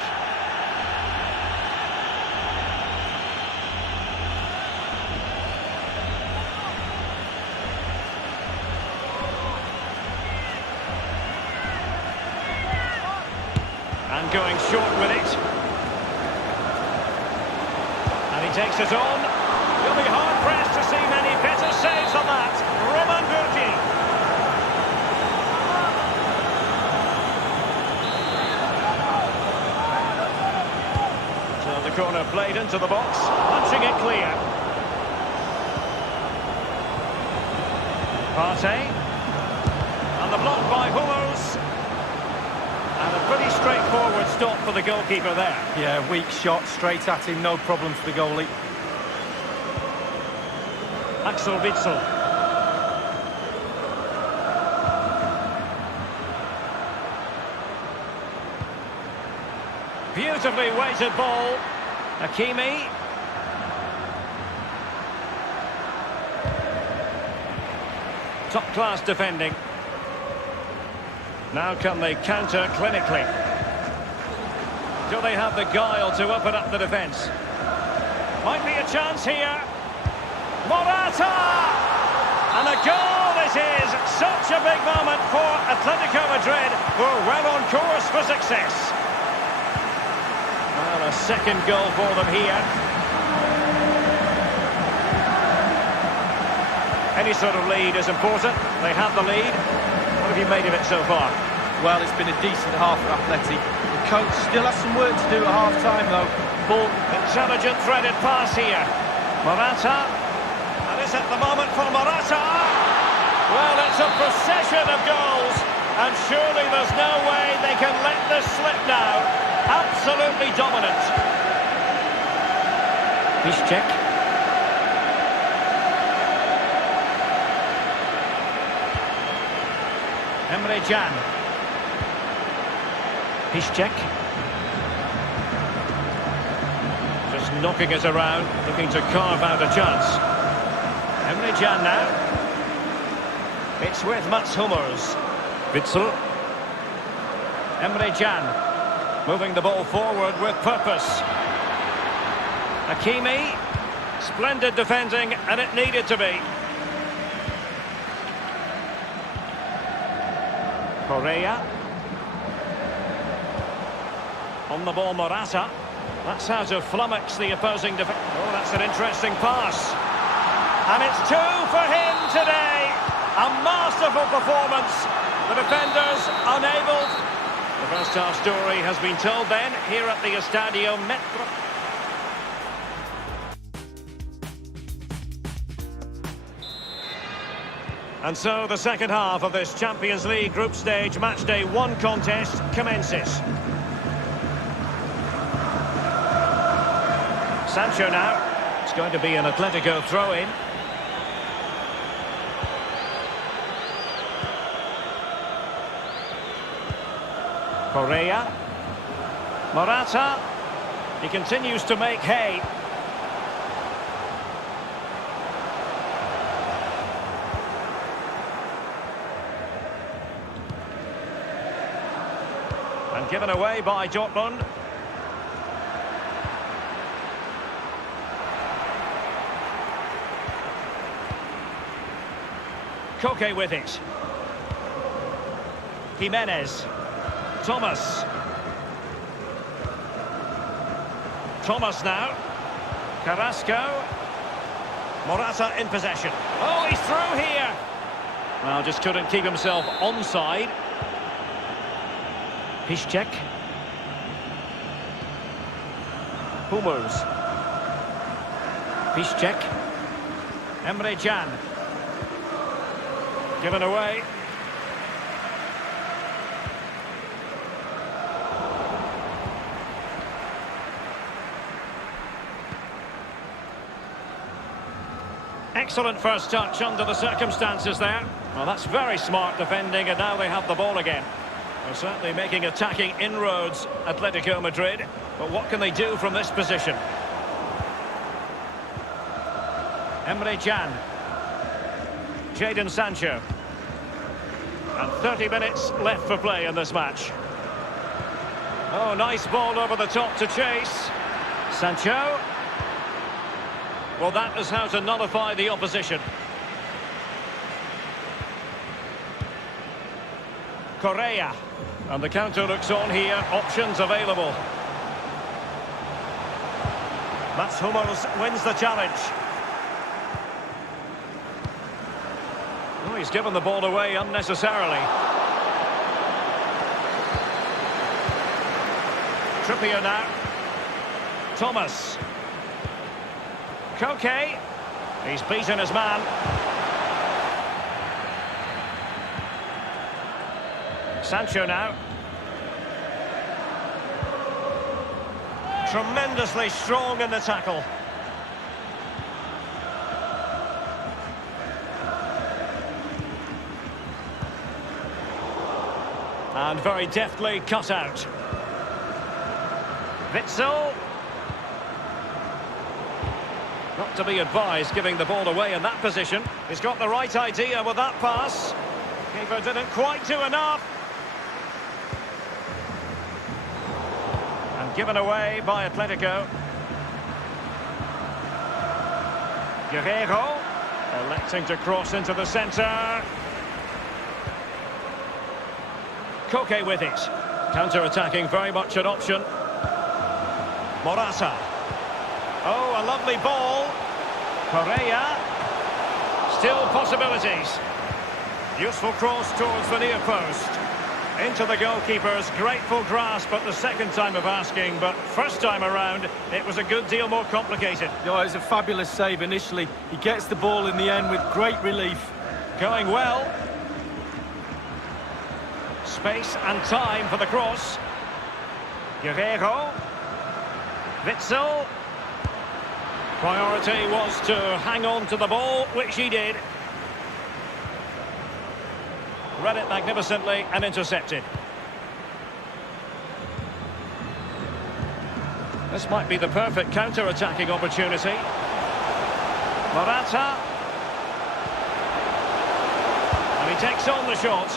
And going short with it. And he takes it on. He'll be hard-pressed to see many better saves than that. Roman Bürki. So the corner played into the box, punching it clear. Partey. And the block by Hummels. And a pretty straightforward stop for the goalkeeper there. Yeah, weak shot, straight at him, no problem for the goalie. Axel Witsel. Beautifully weighted ball. Hakimi. Top-class defending. Now can they counter clinically? Do they have the guile to open up the defence? Might be a chance here. Morata! And a goal it is! Such a big moment for Atletico Madrid, who are well on course for success. Well, a second goal for them here. Any sort of lead is important. They have the lead. What have you made of it so far? Well, it's been a decent half for Atleti. The coach still has some work to do at half-time, though. Ball. Intelligent threaded pass here. Morata. And is it the moment for Morata? Well, it's a procession of goals. And surely there's no way they can let this slip now. Absolutely dominant. Piszczek. Emre Can. Piszczek. Just knocking it around, looking to carve out a chance. Emre Can now. It's with Mats Hummels. Witsel. Emre Can. Moving the ball forward with purpose. Hakimi. Splendid defending, and it needed to be. Correa. On the ball, Morata. That's how to flummox the opposing defense. Oh, that's an interesting pass. And it's 2 for him today. A masterful performance. The defenders unable. The first half story has been told then here at the Estadio Metro. And so the second half of this Champions League group stage matchday 1 contest commences. Sancho now. It's going to be an Atletico throw-in. Correa. Morata. He continues to make hay. And given away by Dortmund. Koke with it. Jimenez. Thomas. Thomas now. Carrasco. Morata in possession. Oh, he's through here. Well, just couldn't keep himself onside. Piszczek. Hummels. Piszczek. Emre Can. Given away. Excellent first touch under the circumstances there. Well, that's very smart defending, and now they have the ball again. They're certainly making attacking inroads, Atletico Madrid. But what can they do from this position? Emre Can. Jadon Sancho. And 30 minutes left for play in this match. Oh, nice ball over the top to chase. Sancho. Well, that is how to nullify the opposition. Correa. And the counter looks on here. Options available. Mats Hummels wins the challenge. Oh, he's given the ball away unnecessarily. Trippier now. Thomas. Koke. He's beaten his man. Sancho now. Tremendously strong in the tackle. And very deftly cut out. Witsel. Not to be advised giving the ball away in that position. He's got the right idea with that pass. Keeper didn't quite do enough. And given away by Atletico. Guerreiro. Electing to cross into the centre. Koke with it. Counter-attacking, very much an option. Morata. Oh, a lovely ball. Correa. Still possibilities. Useful cross towards the near post. Into the goalkeeper's grateful grasp at the second time of asking, but first time around, it was a good deal more complicated. Oh, it's a fabulous save initially. He gets the ball in the end with great relief. Going well. Space and time for the cross. Guerrero. Witsel. Priority was to hang on to the ball, which he did. Read it magnificently and intercepted. This might be the perfect counter-attacking opportunity. Morata. And he takes on the shot.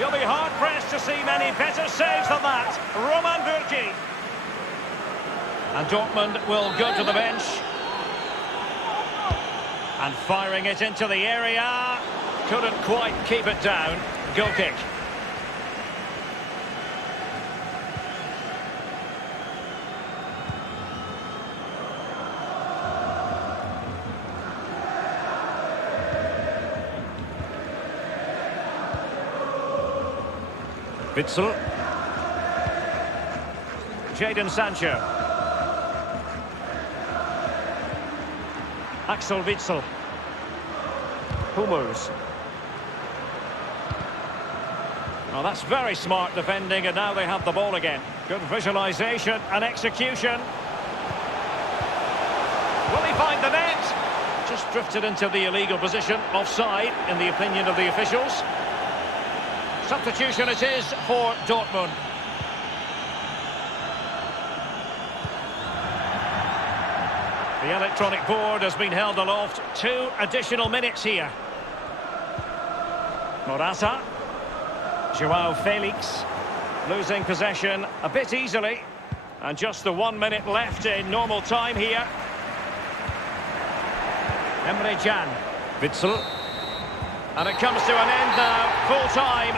You'll be hard-pressed to see many better saves than that. Roman Bürki. And Dortmund will go to the bench. And firing it into the area. Couldn't quite keep it down. Goal kick. Witsel. Jadon Sancho. Axel Witsel. Hummels. Well, that's very smart defending, and now they have the ball again. Good visualisation and execution. Will he find the net? Just drifted into the illegal position, offside, in the opinion of the officials. Substitution it is for Dortmund. The electronic board has been held aloft. 2 additional minutes here. Morata. Joao Felix. Losing possession a bit easily. And just the 1 minute left in normal time here. Emre Can. Witsel. And it comes to an end now. Full time.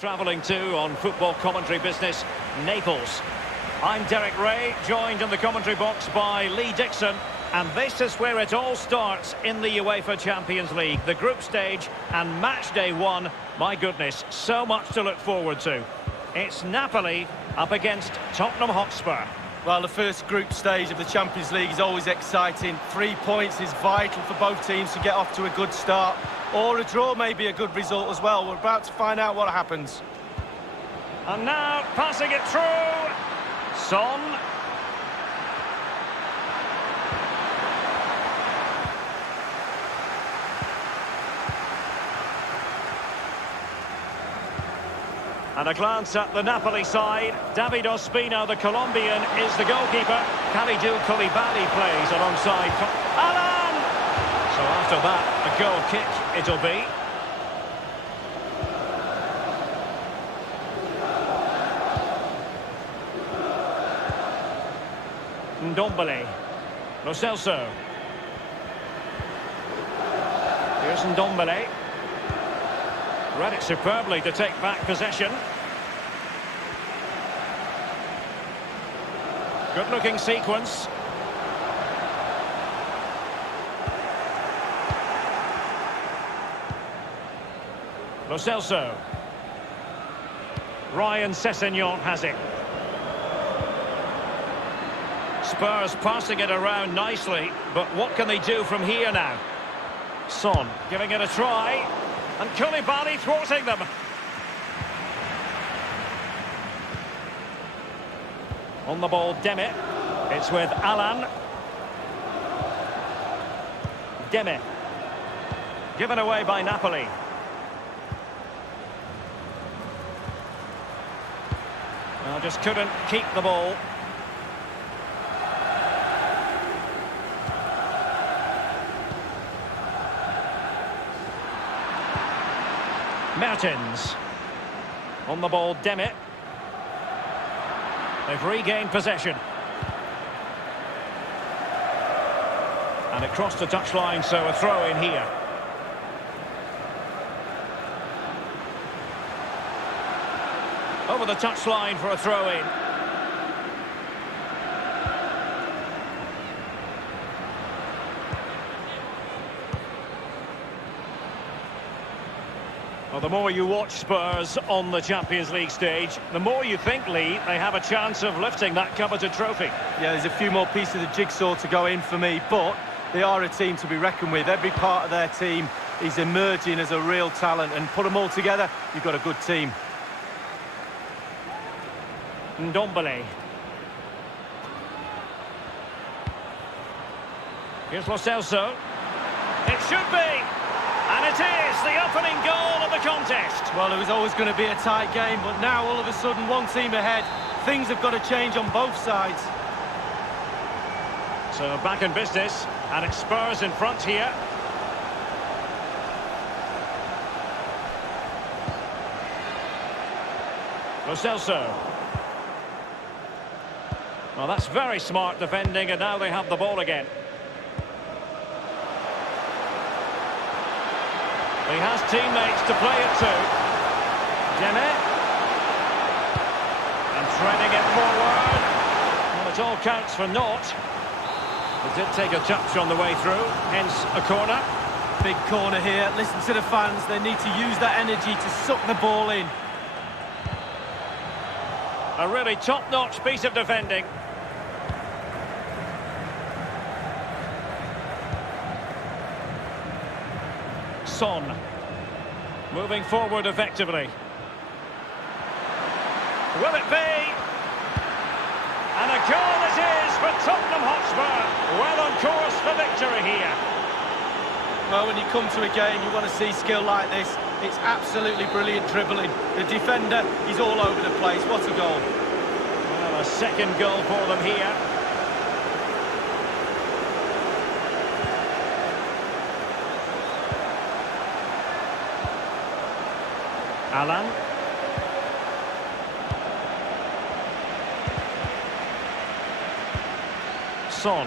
Travelling to on football commentary business, Naples. I'm Derek Ray, joined in the commentary box by Lee Dixon. And this is where it all starts in the UEFA Champions League. The group stage and match day one. My goodness, so much to look forward to. It's Napoli up against Tottenham Hotspur. Well, the first group stage of the Champions League is always exciting. 3 points is vital for both teams to get off to a good start. Or a draw may be a good result as well. We're about to find out what happens. And now, passing it through. Son. And a glance at the Napoli side. David Ospina, the Colombian, is the goalkeeper. Kalidou Koulibaly plays alongside Alan! So after that, a goal kick it'll be. Ndombele. Lo Celso. Here's Ndombele. Read it superbly to take back possession. Good-looking sequence. Lo Celso. Ryan Sessegnon has it. Spurs passing it around nicely, but what can they do from here now? Son giving it a try. And Koulibaly thwarting them. On the ball, Demi. It's with Alan. Demi. Given away by Napoli. Well, just couldn't keep the ball. Mertens. On the ball, Demi. They've regained possession. And it crossed the touchline, so a throw in here. Over the touchline for a throw in. Well, the more you watch Spurs on the Champions League stage, the more you think, Lee, they have a chance of lifting that coveted trophy. Yeah, there's a few more pieces of the jigsaw to go in for me, but they are a team to be reckoned with. Every part of their team is emerging as a real talent, and put them all together, you've got a good team. Ndombele. Here's Lo Celso. It should be! And it is the opening goal of the contest. Well, it was always going to be a tight game, but now all of a sudden one team ahead. Things have got to change on both sides. So back in business, and it's Spurs in front here. Lo Celso. Well, that's very smart defending, and now they have the ball again. He has teammates to play it to. Demi. And threading it forward. Well, it all counts for naught. It did take a touch on the way through, hence a corner. Big corner here. Listen to the fans. They need to use that energy to suck the ball in. A really top-notch piece of defending. Son. Moving forward effectively. Will it be? And a goal it is for Tottenham Hotspur. Well on course for victory here. Well, when you come to a game, you want to see skill like this. It's absolutely brilliant dribbling. The defender, he's all over the place. What a goal. Well, a second goal for them here. Alan. Son.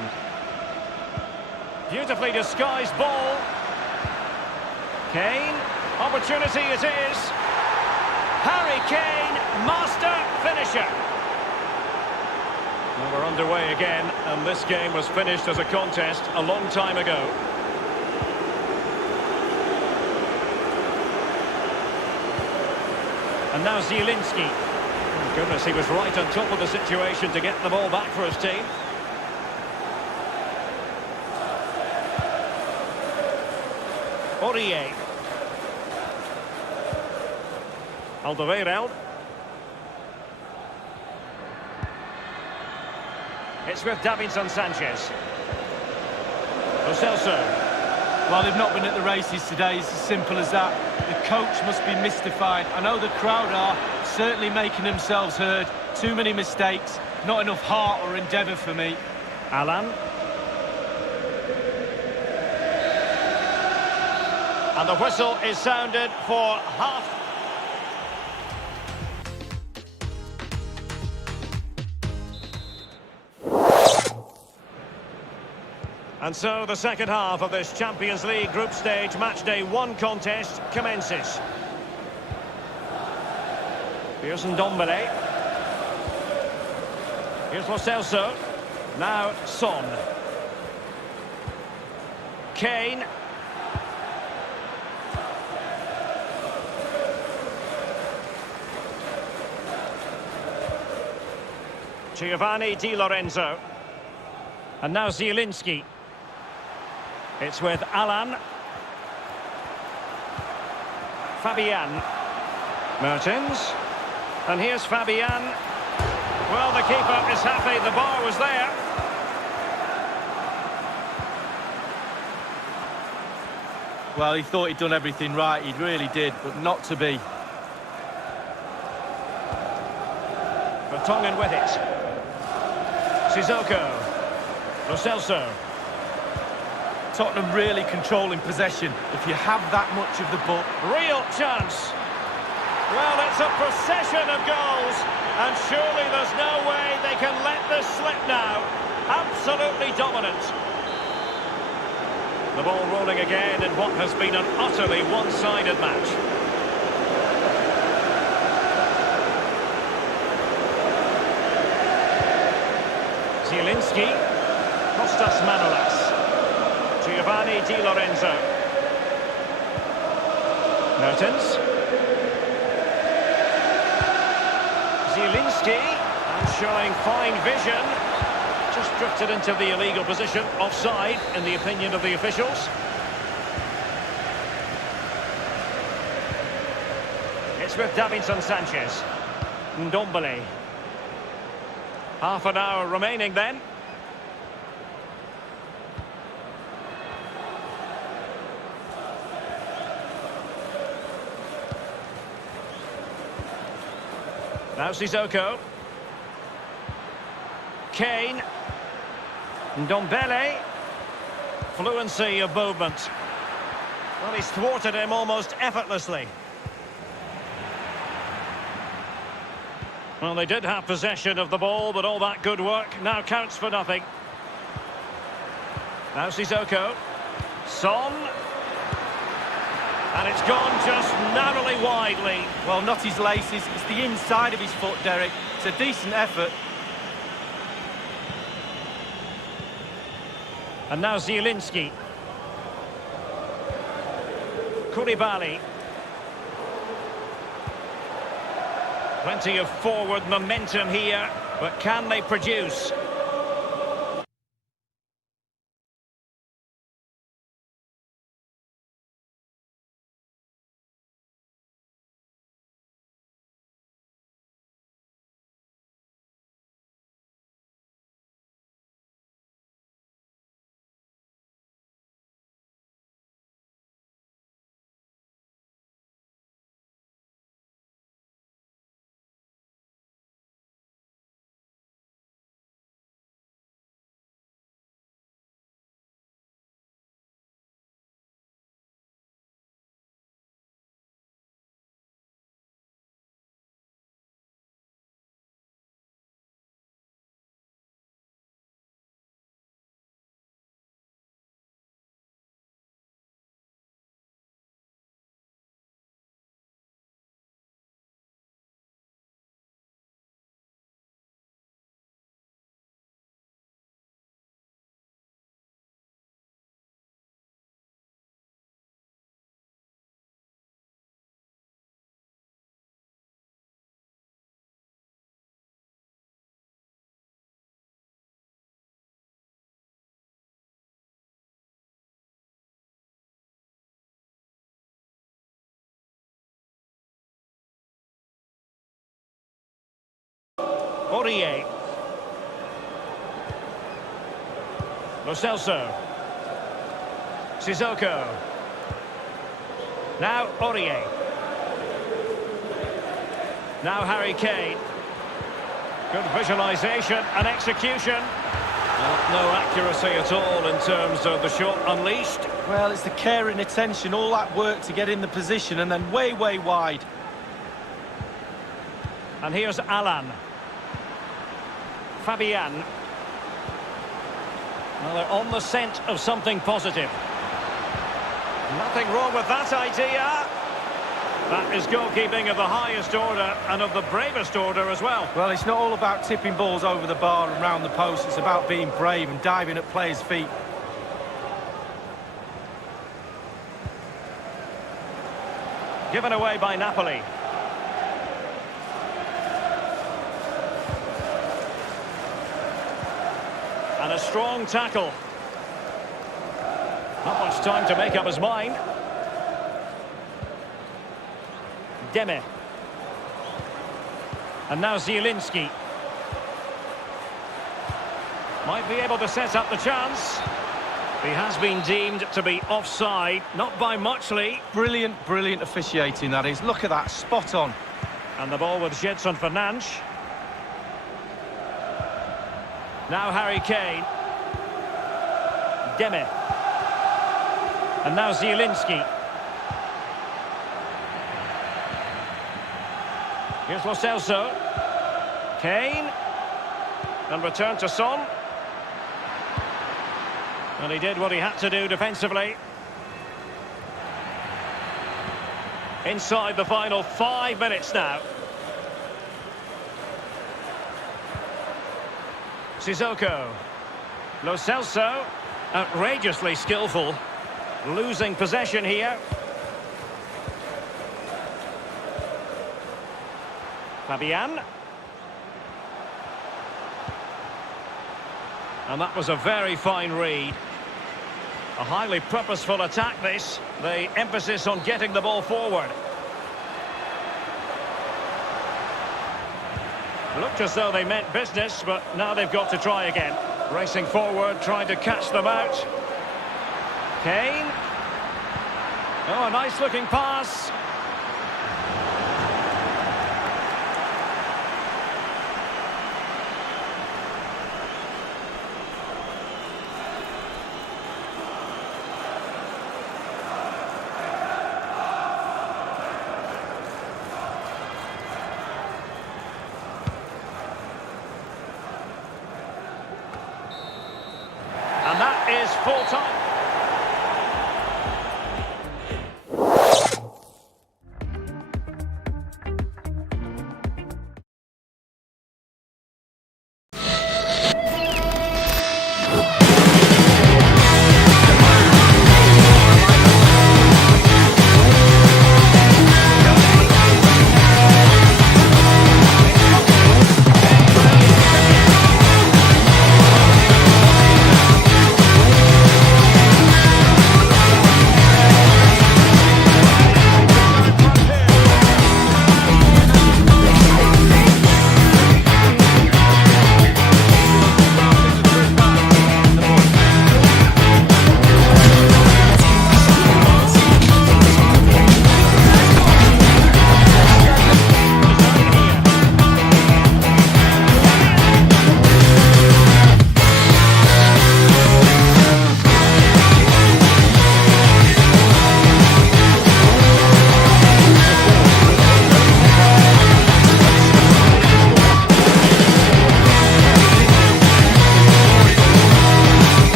Beautifully disguised ball. Kane. Opportunity it is. Harry Kane, master finisher. Well, we're underway again, and this game was finished as a contest a long time ago. And now Zielinski. Oh, goodness, he was right on top of the situation to get the ball back for his team. Aurier. Alderweireld. It's with Davinson Sanchez. Lo Celso. Well, they've not been at the races today, it's as simple as that. The coach must be mystified. I know the crowd are certainly making themselves heard. Too many mistakes, not enough heart or endeavour for me. Alan. And the whistle is sounded for half. And so the second half of this Champions League group stage matchday 1 contest commences. Here's Ndombele. Here's Lo Celso. Now Son. Kane. Giovanni Di Lorenzo. And now Zielinski. It's with Alan. Fabian. Mertens. And here's Fabian. Well, the keeper is happy, the bar was there. Well, he thought he'd done everything right, he really did, but not to be. Vertonghen with it. Sissoko. Lo Celso. Tottenham really controlling possession. If you have that much of the ball. Real chance. Well, it's a procession of goals, and surely there's no way they can let this slip now. Absolutely dominant. The ball rolling again in what has been an utterly one-sided match. Zielinski. Kostas Manolas. Giovanni Di Lorenzo. Mertens. Zielinski, and showing fine vision. Just drifted into the illegal position, offside, in the opinion of the officials. It's with Davinson Sanchez. Ndombele. Half an hour remaining then. Now Sissoko. Kane. Ndombele. Fluency of movement. Well, he's thwarted him almost effortlessly. Well, they did have possession of the ball, but all that good work now counts for nothing. Now Sissoko. Son. And it's gone just narrowly widely. Well, not his laces, it's the inside of his foot, Derek. It's a decent effort. And now Zielinski. Koulibaly. Plenty of forward momentum here, but can they produce? Aurier. Lo Celso. Sissoko. Now Aurier. Now Harry Kane. Good visualisation and execution. No accuracy at all in terms of the shot unleashed. Well, it's the care and attention, all that work to get in the position and then way, way wide. And here's Alan. Fabian. Well, they're on the scent of something positive. Nothing wrong with that idea. That is goalkeeping of the highest order and of the bravest order as well. Well, it's not all about tipping balls over the bar and round the post. It's about being brave and diving at players' feet. Given away by Napoli. And a strong tackle. Not much time to make up his mind. Deme. And now Zielinski. Might be able to set up the chance. He has been deemed to be offside, not by much, Lee. Brilliant, brilliant officiating, that is. Look at that, spot on. And the ball with Gedson Fernandes. Now Harry Kane. Deme. And now Zielinski. Here's Lo Celso. Kane. And return to Son. And he did what he had to do defensively. Inside the final 5 minutes now. Sissoko. Lo Celso. Outrageously skillful. Losing possession here. Fabian. And that was a very fine read. A highly purposeful attack this. The emphasis on getting the ball forward. Looked as though they meant business, but now they've got to try again. Racing forward, trying to catch them out. Kane. Oh, a nice looking pass. And that is full time.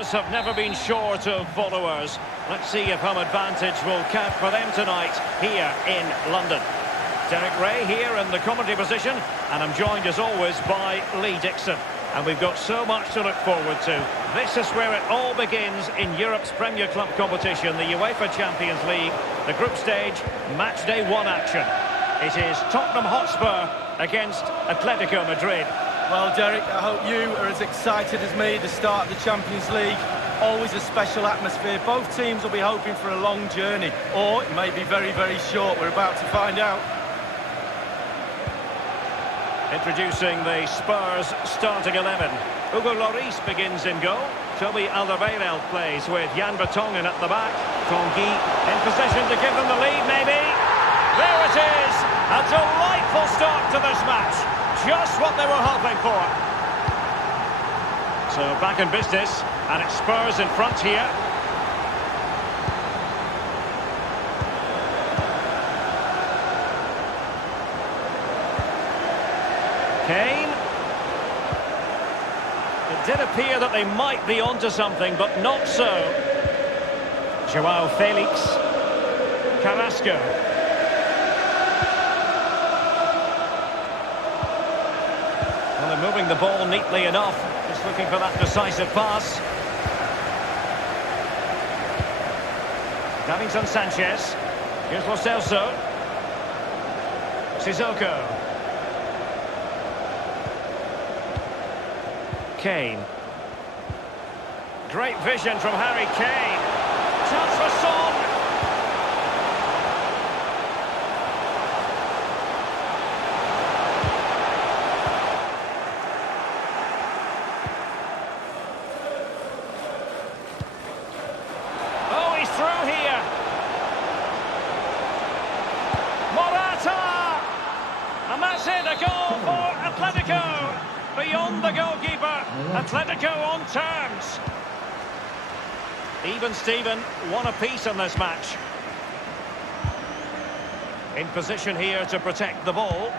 Spurs have never been short of followers. Let's see if home advantage will count for them tonight here in London. Derek Ray here in the commentary position, and I'm joined as always by Lee Dixon. And we've got so much to look forward to. This is where it all begins in Europe's Premier Club competition, the UEFA Champions League, the group stage, match day 1 action. It is Tottenham Hotspur against Atletico Madrid. Well, Derek, I hope you are as excited as me at the start of the Champions League. Always a special atmosphere. Both teams will be hoping for a long journey, or it may be very, very short. We're about to find out. Introducing the Spurs starting 11. Hugo Lloris begins in goal. Toby Alderweireld plays with Jan Vertonghen at the back. Tanguy in position to give them the lead, maybe. There it is! A delightful start to this match. Just what they were hoping for. So back in business, and it's Spurs in front here. Kane. It did appear that they might be onto something, but not so. Joao Felix. Carrasco. Well, they're moving the ball neatly enough. Just looking for that decisive pass. Davinson Sanchez. Here's Lo Celso. Sissoko. Kane. Great vision from Harry Kane. Chance for Son. Oh, he's through here. Morata. And that's it, a goal for Atletico. Beyond the goalkeeper, Atletico on terms. Even Steven, one apiece in this match. In position here to protect the ball.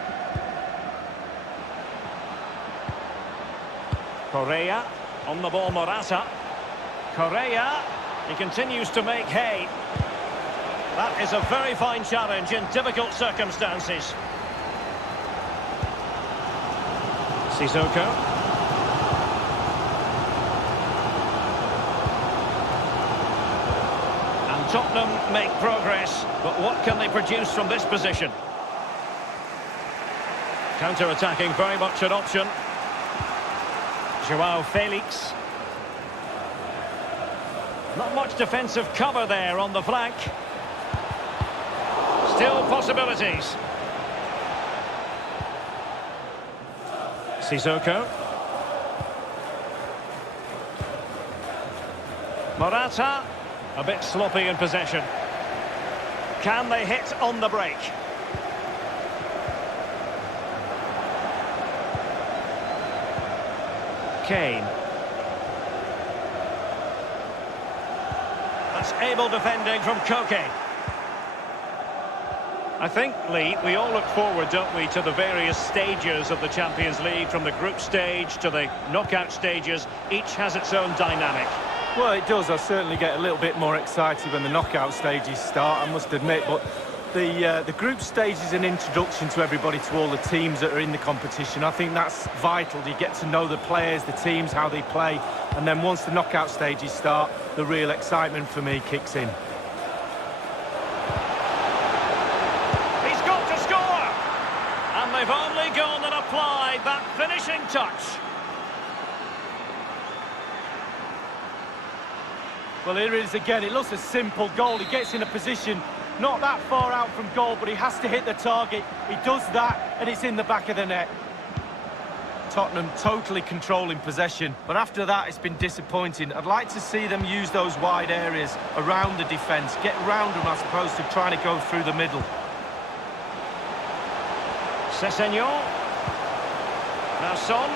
Correa, on the ball Morata. Correa, he continues to make hay. That is a very fine challenge in difficult circumstances. Sissoko. And Tottenham make progress, but what can they produce from this position? Counter-attacking, very much an option. Joao Felix. Not much defensive cover there on the flank. Still possibilities. Sissoko. Morata, a bit sloppy in possession. Can they hit on the break? Kane. That's able defending from Koke. I think, Lee, we all look forward, don't we, to the various stages of the Champions League, from the group stage to the knockout stages. Each has its own dynamic. Well, it does. I certainly get a little bit more excited when the knockout stages start, I must admit. But the group stage is an introduction to everybody, to all the teams that are in the competition. I think that's vital. You get to know the players, the teams, how they play. And then once the knockout stages start, the real excitement for me kicks in. They've only gone and applied that finishing touch. Well, here it is again. It looks a simple goal. He gets in a position not that far out from goal, but he has to hit the target. He does that, and it's in the back of the net. Tottenham totally controlling possession, but after that, it's been disappointing. I'd like to see them use those wide areas around the defence, get around them as opposed to trying to go through the middle. Sessegnon. Now Son.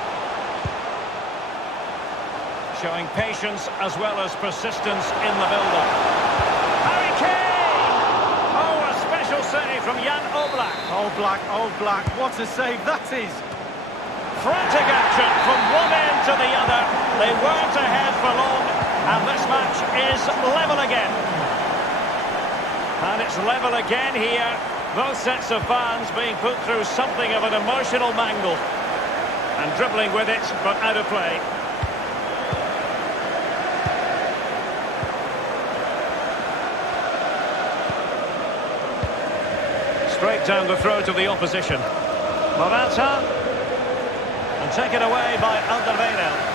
Showing patience as well as persistence in the build-up. Harry Kane! Oh, a special save from Jan Oblak. Oblak, what a save that is! Frantic action from one end to the other. They weren't ahead for long, And this match is level again. And it's level again here. Both sets of fans being put through something of an emotional mangle. And dribbling with it, but out of play. Straight down the throat of the opposition. Morata. And taken away by Alderweireld.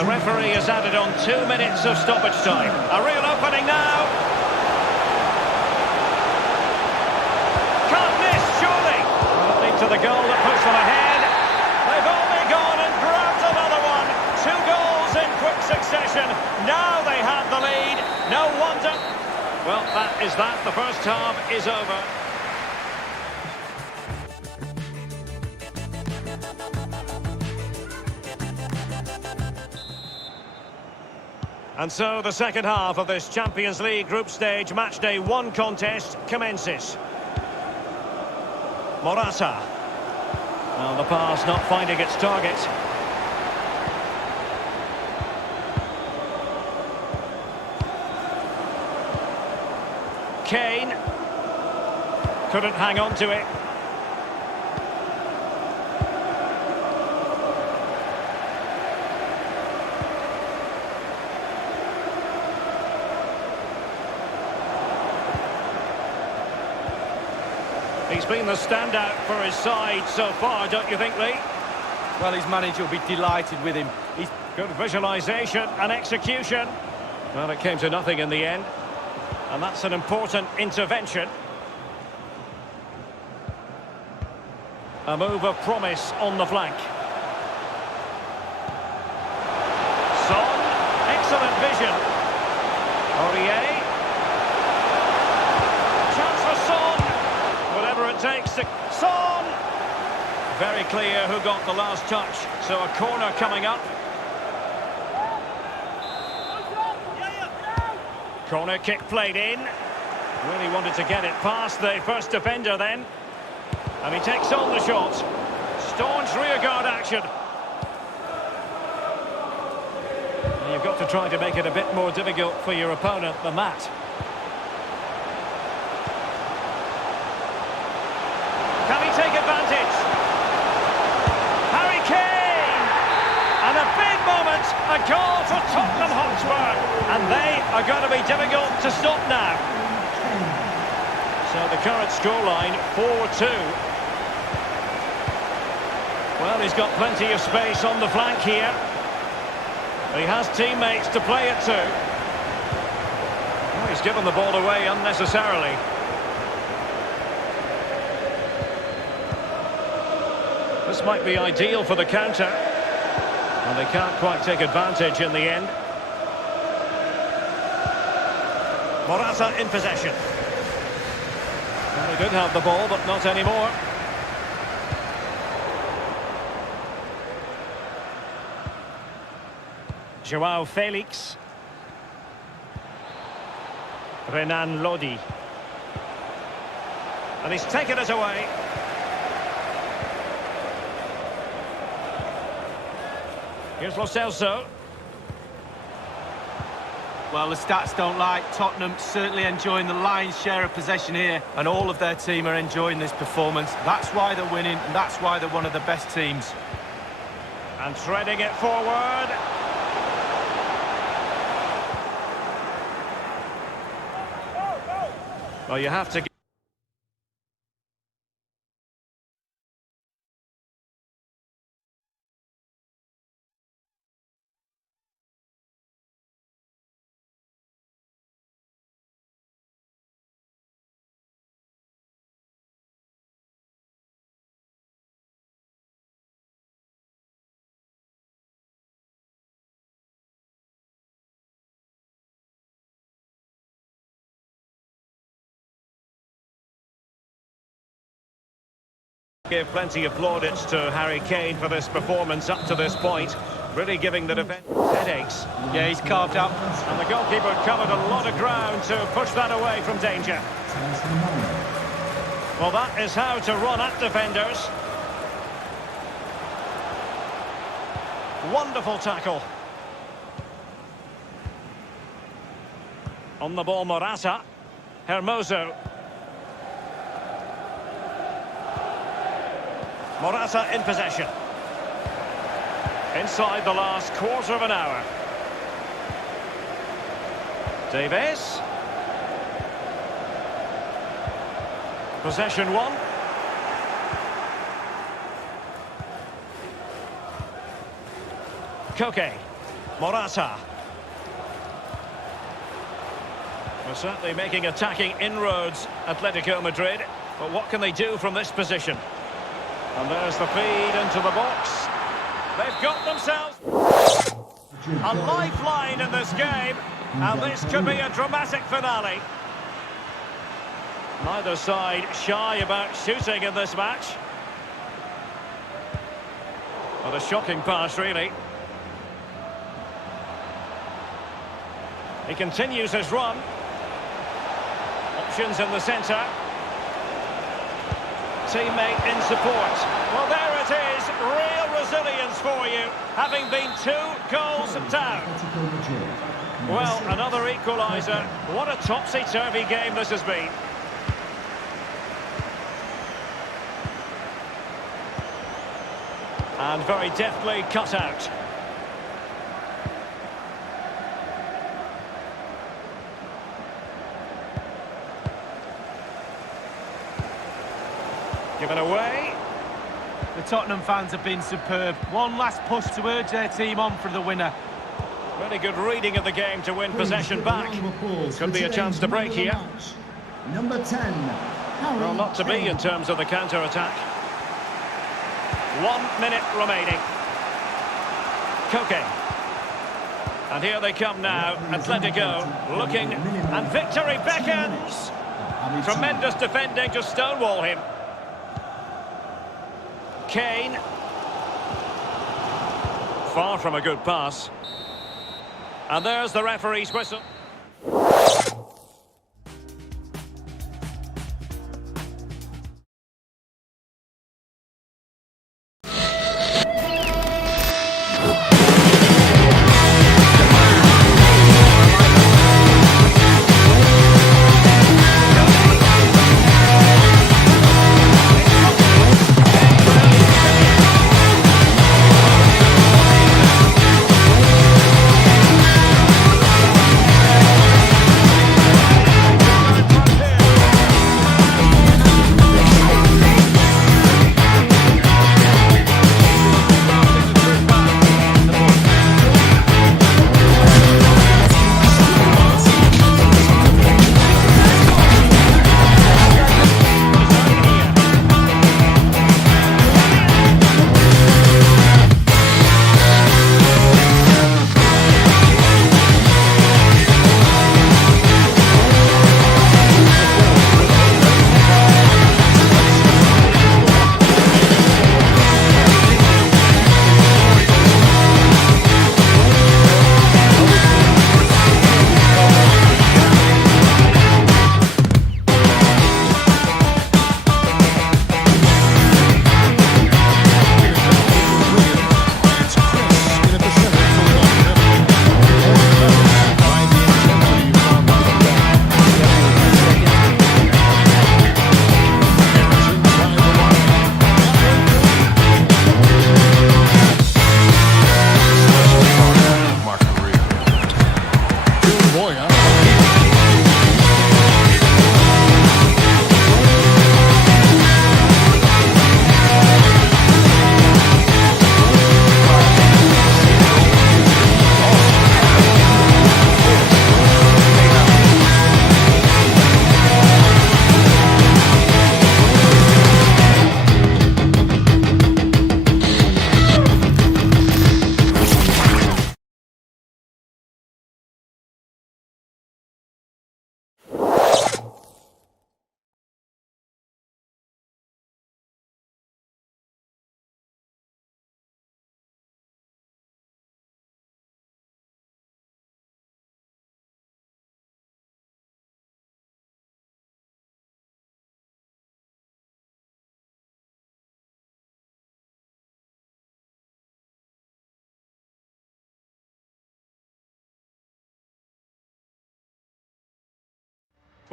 The referee has added on 2 minutes of stoppage time. A real opening now. Can't miss, surely. Leading to the goal that puts them ahead. They've only gone and grabbed another one. 2 goals in quick succession. Now they have the lead. No wonder. Well, that is that. The first half is over. And so the second half of this Champions League group stage matchday 1 contest commences. Morata. Well, the pass not finding its target. Kane. Couldn't hang on to it. He's been the standout for his side so far, don't you think, Lee? Well, his manager will be delighted with him. He's good visualisation and execution. Well, it came to nothing in the end. And that's an important intervention. A move of promise on the flank. Son, excellent vision. Aurier. Chance for Son. Whatever it takes to... Son! Very clear who got the last touch. So a corner coming up. Corner kick played in. Really wanted to get it past the first defender then. And he takes on the shot. Staunch rearguard action. And you've got to try to make it a bit more difficult for your opponent than that. Can he take advantage? Harry Kane! And a big moment, a goal for Tottenham Hotspur. And they are going to be difficult to stop now. So the current scoreline, 4-2. Well, he's got plenty of space on the flank here. He has teammates to play it to. Oh, he's given the ball away unnecessarily. This might be ideal for the counter. And they can't quite take advantage in the end. Morata in possession. Well, they did have the ball, but not anymore. Joao Felix. Renan Lodi. And he's taken it away. Here's Lo Celso. Well, the stats don't lie. Tottenham certainly enjoying the lion's share of possession here, and all of their team are enjoying this performance. That's why they're winning, and that's why they're one of the best teams. And threading it forward. Well, you have to get... Give plenty of plaudits to Harry Kane for this performance up to this point. Really giving the defence headaches. Yeah, he's carved out. And the goalkeeper covered a lot of ground to push that away from danger. Well, that is how to run at defenders. Wonderful tackle. On the ball, Morata. Hermoso. Morata in possession. Inside the last quarter of an hour. Davies. Possession one. Koke. Morata. Well, certainly making attacking inroads, Atletico Madrid. But what can they do from this position? And there's the feed into the box. They've got themselves a lifeline in this game. And this could be a dramatic finale. Neither side shy about shooting in this match. What a shocking pass, really. He continues his run. Options in the centre. Teammate in support. Well, there it is. Real resilience for you, having been 2 goals down. Well, another equaliser. What a topsy-turvy game this has been. And very deftly cut out. Given away. The Tottenham fans have been superb. One last push to urge their team on for the winner. Really good reading of the game to win possession back. Could be a chance to break here. Number 10. Well, not to be in terms of the counter-attack. 1 minute remaining. Koke. And here they come now. Atletico looking, and victory beckons. Tremendous defending to stonewall him. Kane. Far from a good pass. And there's the referee's whistle.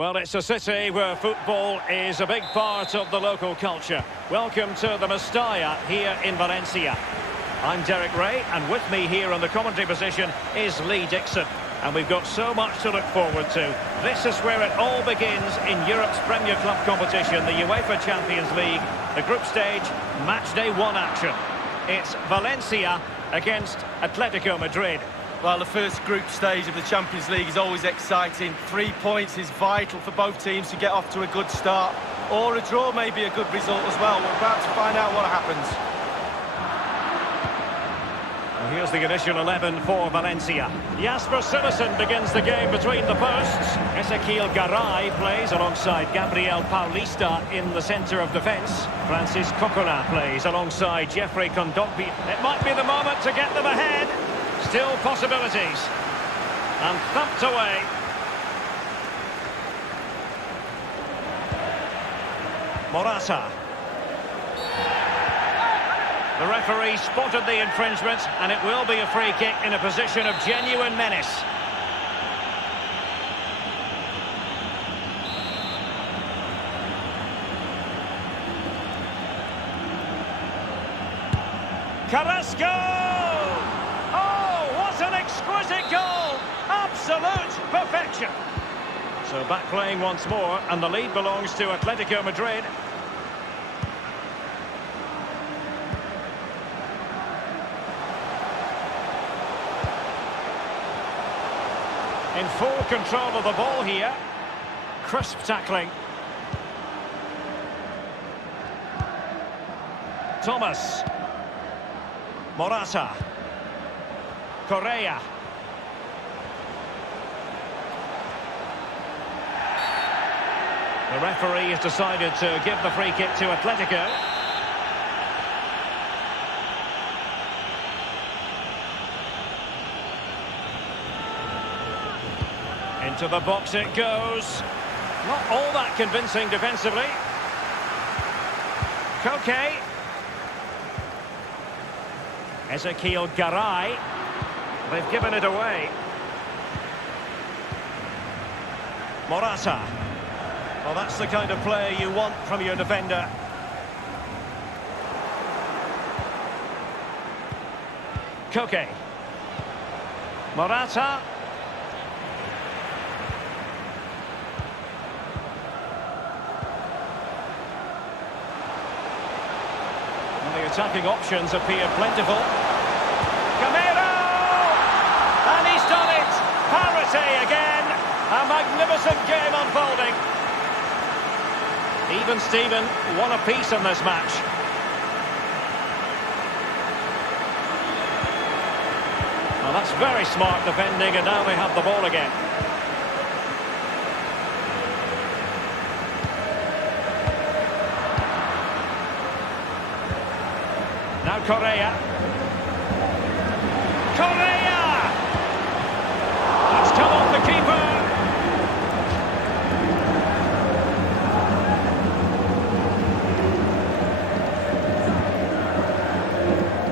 Well, it's a city where football is a big part of the local culture. Welcome to the Mestalla here in Valencia. I'm Derek Ray, and with me here on the commentary position is Lee Dixon. And we've got so much to look forward to. This is where it all begins in Europe's Premier Club competition, the UEFA Champions League, the group stage, match day 1 action. It's Valencia against Atletico Madrid. Well, the first group stage of the Champions League is always exciting. 3 points is vital for both teams to get off to a good start. Or a draw may be a good result as well. We're about to find out what happens. Well, here's the initial 11 for Valencia. Jasper Cillessen begins the game between the posts. Ezequiel Garay plays alongside Gabriel Paulista in the centre of defence. Francis Coquelin plays alongside Jeffrey Kondogbia. It might be the moment to get them ahead. Still possibilities. And thumped away. Morata. The referee spotted the infringement, and it will be a free kick in a position of genuine menace. Carrasco! An exquisite goal! Absolute perfection! So back playing once more, and the lead belongs to Atletico Madrid. In full control of the ball here. Crisp tackling. Thomas. Morata. Correa. The referee has decided to give the free kick to Atletico. Into the box it goes. Not all that convincing defensively. Koke. Ezequiel Garay. They've given it away. Morata. Well, that's the kind of play you want from your defender. Koke. Morata. And the attacking options appear plentiful. Again, a magnificent game unfolding. Even Steven, one apiece in this match. Well, that's very smart defending, and now they have the ball again. Now Correa. Correa! Come off the keeper.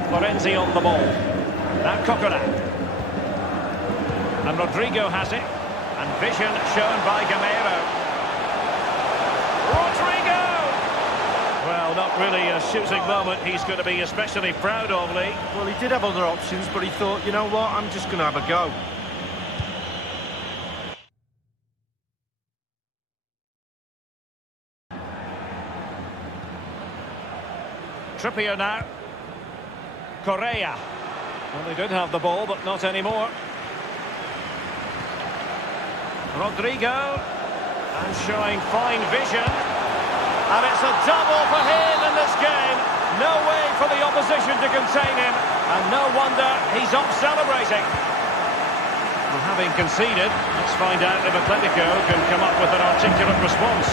Florenzi on the ball. Now Coquelin. And Rodrigo has it. And vision shown by Gamero. Rodrigo! Well, not really a shooting moment he's going to be especially proud of, Lee. Well, he did have other options, but he thought, you know what, I'm just going to have a go. Trippier now. Correa. Well, they did have the ball, but not anymore. Rodrigo. And showing fine vision. And it's a double for him in this game. No way for the opposition to contain him. And no wonder he's off celebrating. Well, having conceded, let's find out if Atletico can come up with an articulate response.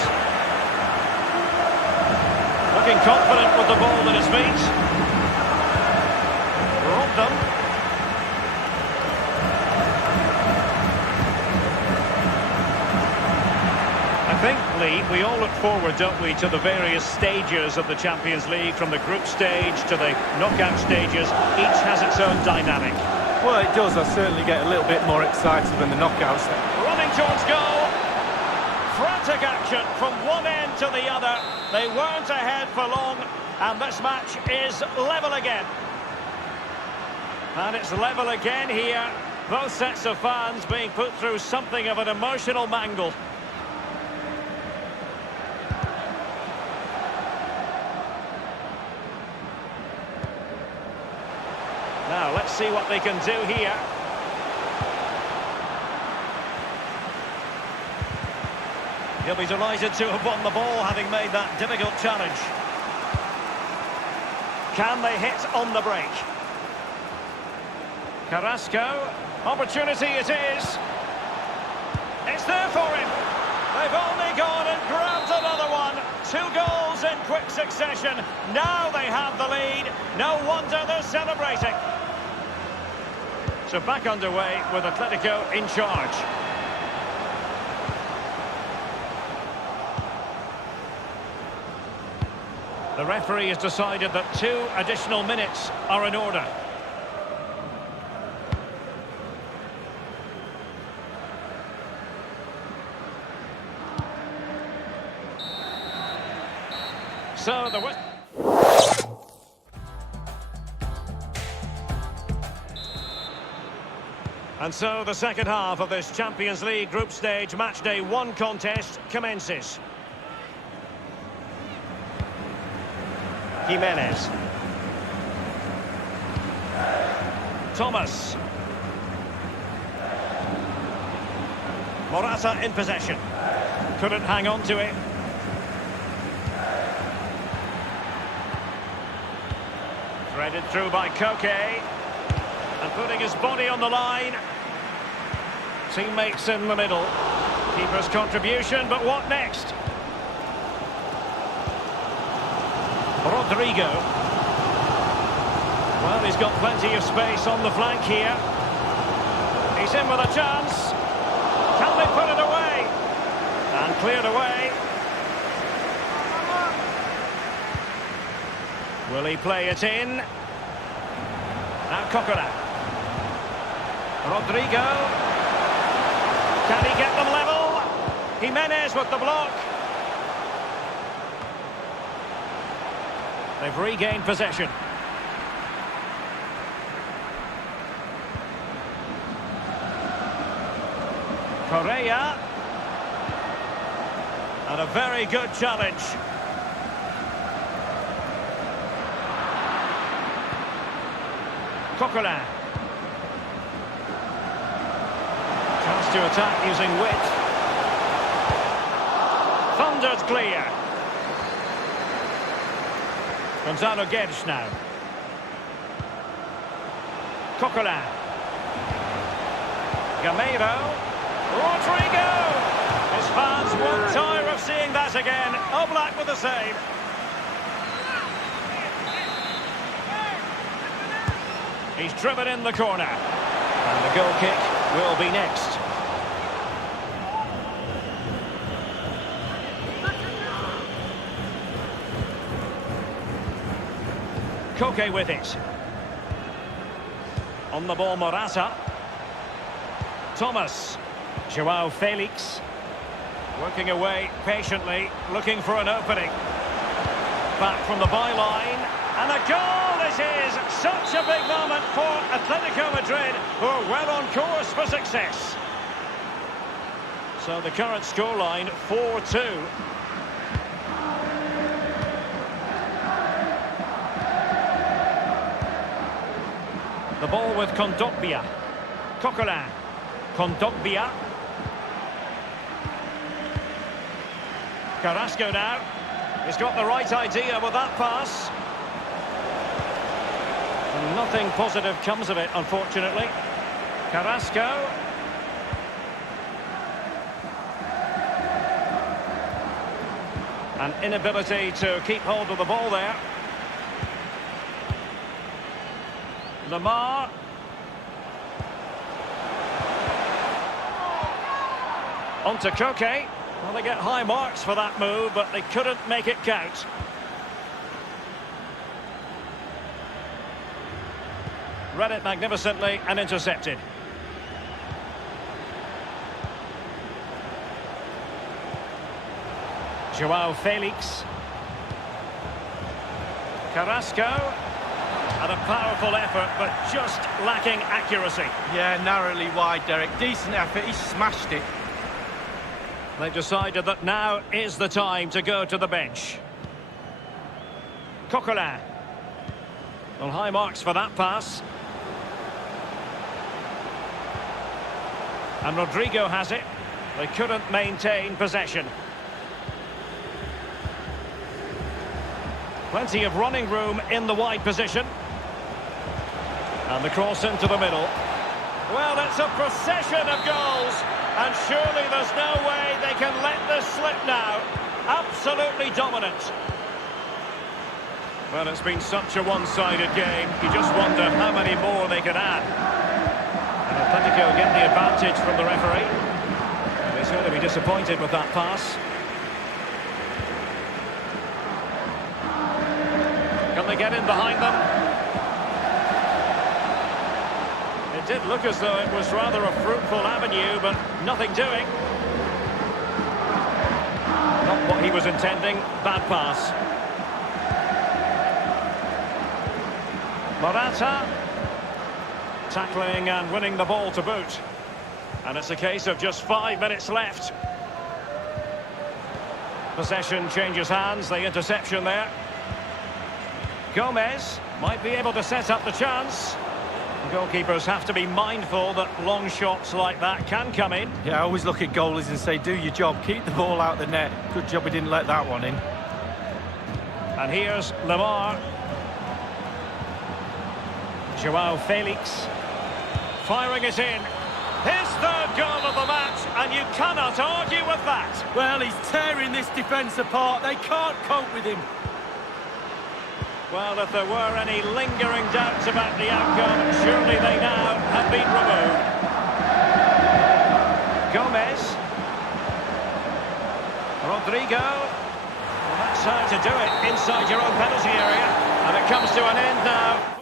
Looking confident with the ball at his feet. Robbed them. I think, Lee, we all look forward, don't we, to the various stages of the Champions League, from the group stage to the knockout stages. Each has its own dynamic. Well, it does. I certainly get a little bit more excited when the knockouts. Running towards goal. Frantic action from one end to the other. They weren't ahead for long, and this match is level again. And it's level again here. Both sets of fans being put through something of an emotional mangle. Now, let's see what they can do here. He'll be delighted to have won the ball, having made that difficult challenge. Can they hit on the break? Carrasco, opportunity it is. It's there for him. They've only gone and grabbed another one. 2 goals in quick succession. Now they have the lead. No wonder they're celebrating. So back underway with Atletico in charge. The referee has decided that 2 additional minutes are in order. So the And so the second half of this Champions League group stage match day 1 contest commences. Jimenez. Thomas. Morata in possession. Couldn't hang on to it. Threaded through by Koke. And putting his body on the line. Teammates in the middle. Keeper's contribution, but what next? Rodrigo. Well, he's got plenty of space on the flank here. He's in with a chance. Can they put it away? And cleared away. Will he play it in? Now Coquelin. Rodrigo. Can he get them level? Jimenez with the block. They've regained possession. Correa. And a very good challenge. Coquelin. Chance to attack using width. Thundered clear. Gonzalo Guedes now. Coquelin. Gameiro. Rodrigo! His fans won't tire of seeing that again. Oblak with the save. He's driven in the corner. And the goal kick will be next. Koke with it. On the ball, Morata. Thomas. Joao Felix. Working away patiently, looking for an opening. Back from the byline. And a goal it is! Such a big moment for Atletico Madrid, who are well on course for success. So the current scoreline, 4-2. The ball with Kondogbia. Coquelin. Kondogbia. Carrasco now. He's got the right idea with that pass. And nothing positive comes of it, unfortunately. Carrasco. An inability to keep hold of the ball there. Lamar. On to Koke. Well, they get high marks for that move, but they couldn't make it count. Read it magnificently and intercepted. Joao Felix. Carrasco. And a powerful effort, but just lacking accuracy. Yeah, narrowly wide, Derek. Decent effort, he smashed it. They've decided that now is the time to go to the bench. Coquelin. Well, high marks for that pass. And Rodrigo has it. They couldn't maintain possession. Plenty of running room in the wide position. And the cross into the middle. Well, it's a procession of goals. And surely there's no way they can let this slip now. Absolutely dominant. Well, it's been such a one-sided game. You just wonder how many more they could add. And Atletico get the advantage from the referee. And he's going to be disappointed with that pass. Can they get in behind them? It did look as though it was rather a fruitful avenue, but nothing doing. Not what he was intending. Bad pass. Morata. Tackling and winning the ball to boot. And it's a case of just 5 minutes left. Possession changes hands, the interception there. Gomez might be able to set up the chance. Goalkeepers have to be mindful that long shots like that can come in. Yeah, I always look at goalies and say, do your job, keep the ball out the net. Good job he didn't let that one in. And here's Lamar. Joao Felix. Firing it in. His third goal of the match, and you cannot argue with that. Well, he's tearing this defence apart. They can't cope with him. Well, if there were any lingering doubts about the outcome, surely they now have been removed. Gomez. Rodrigo. Well, that's how to do it inside your own penalty area. And it comes to an end now.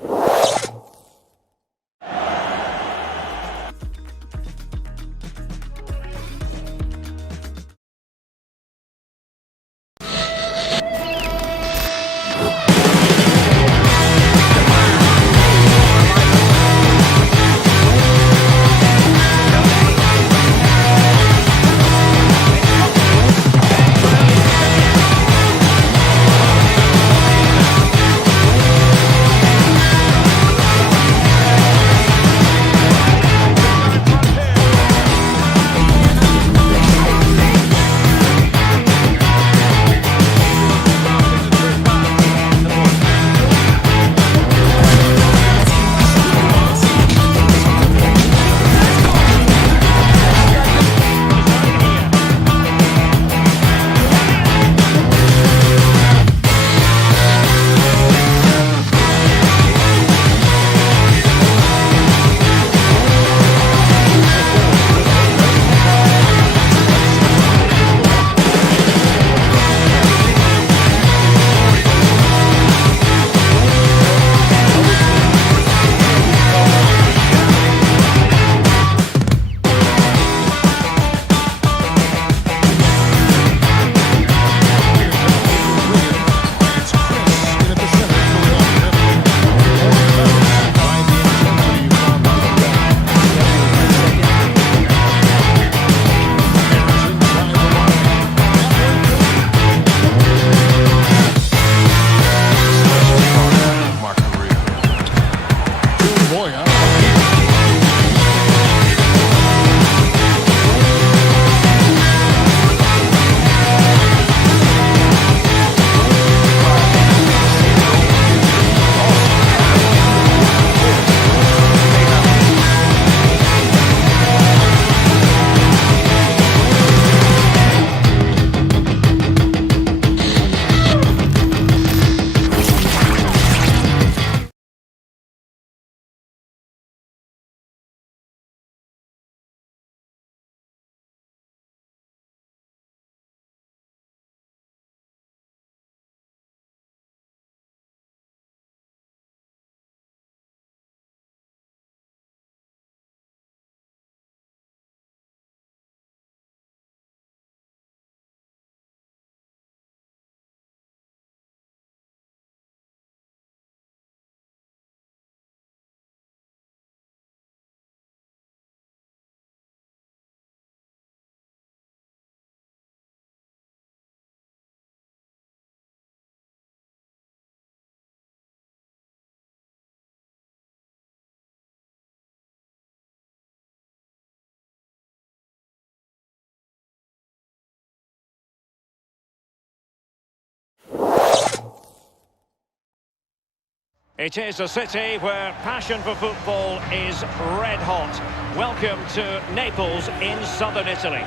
It is a city where passion for football is red hot. Welcome to Naples in southern Italy.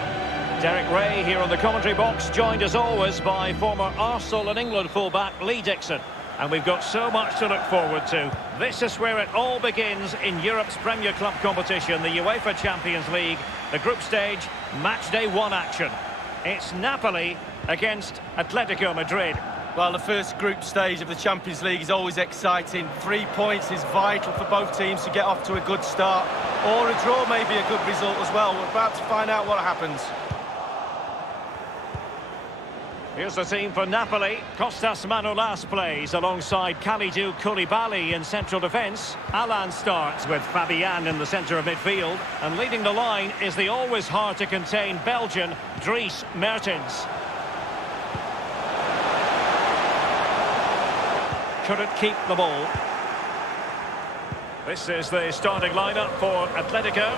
Derek Ray here on the commentary box, joined as always by former Arsenal and England fullback Lee Dixon. And we've got so much to look forward to. This is where it all begins in Europe's Premier Club competition, the UEFA Champions League, the group stage, match day 1 action. It's Napoli against Atletico Madrid. Well, the first group stage of the Champions League is always exciting. 3 points is vital for both teams to get off to a good start. Or a draw may be a good result as well. We're about to find out what happens. Here's the team for Napoli. Kostas Manolas plays alongside Kalidou Koulibaly in central defence. Alan starts with Fabian in the centre of midfield. And leading the line is the always hard-to-contain Belgian Dries Mertens. Couldn't keep the ball. This is the starting lineup for Atletico.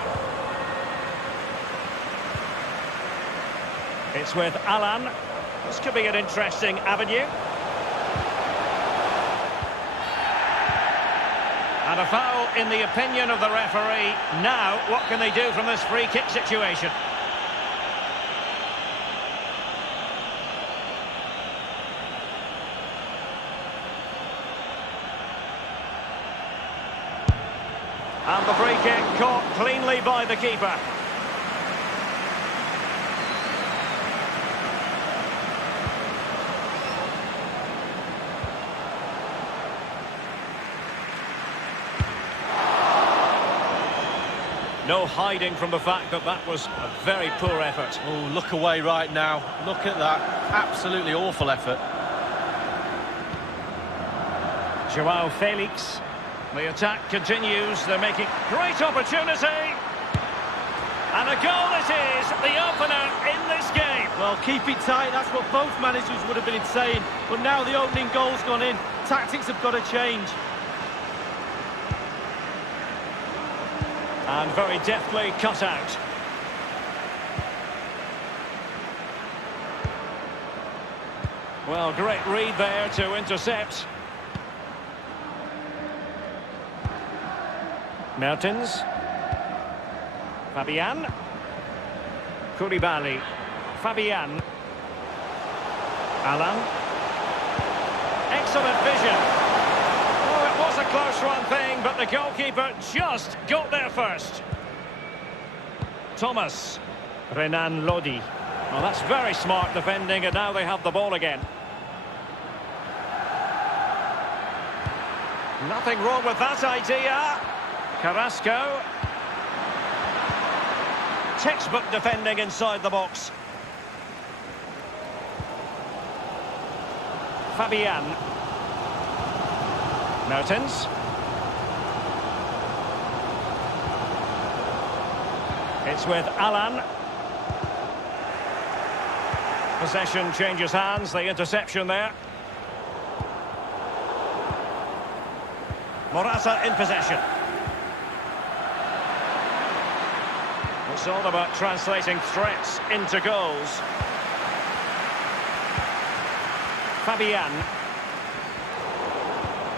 It's with Alan. This could be an interesting avenue. And a foul in the opinion of the referee. Now, what can they do from this free kick situation? And the free kick caught cleanly by the keeper. No hiding from the fact that that was a very poor effort. Oh, look away right now. Look at that. Absolutely awful effort. Joao Felix. The attack continues. They're making great opportunity. And a goal it is, the opener in this game. Well, keep it tight. That's what both managers would have been saying. But now the opening goal's gone in. Tactics have got to change. And very deftly cut out. Well, great read there to intercept. Mertens. Fabian. Koulibaly. Fabian. Alan. Excellent vision. Oh, it was a close run thing, but the goalkeeper just got there first. Thomas. Renan Lodi. Well, that's very smart defending, and now they have the ball again. Nothing wrong with that idea. Carrasco. Textbook defending inside the box. Fabian. Mertens. It's with Alan. Possession changes hands, the interception there. Morata in possession. It's all about translating threats into goals. Fabian.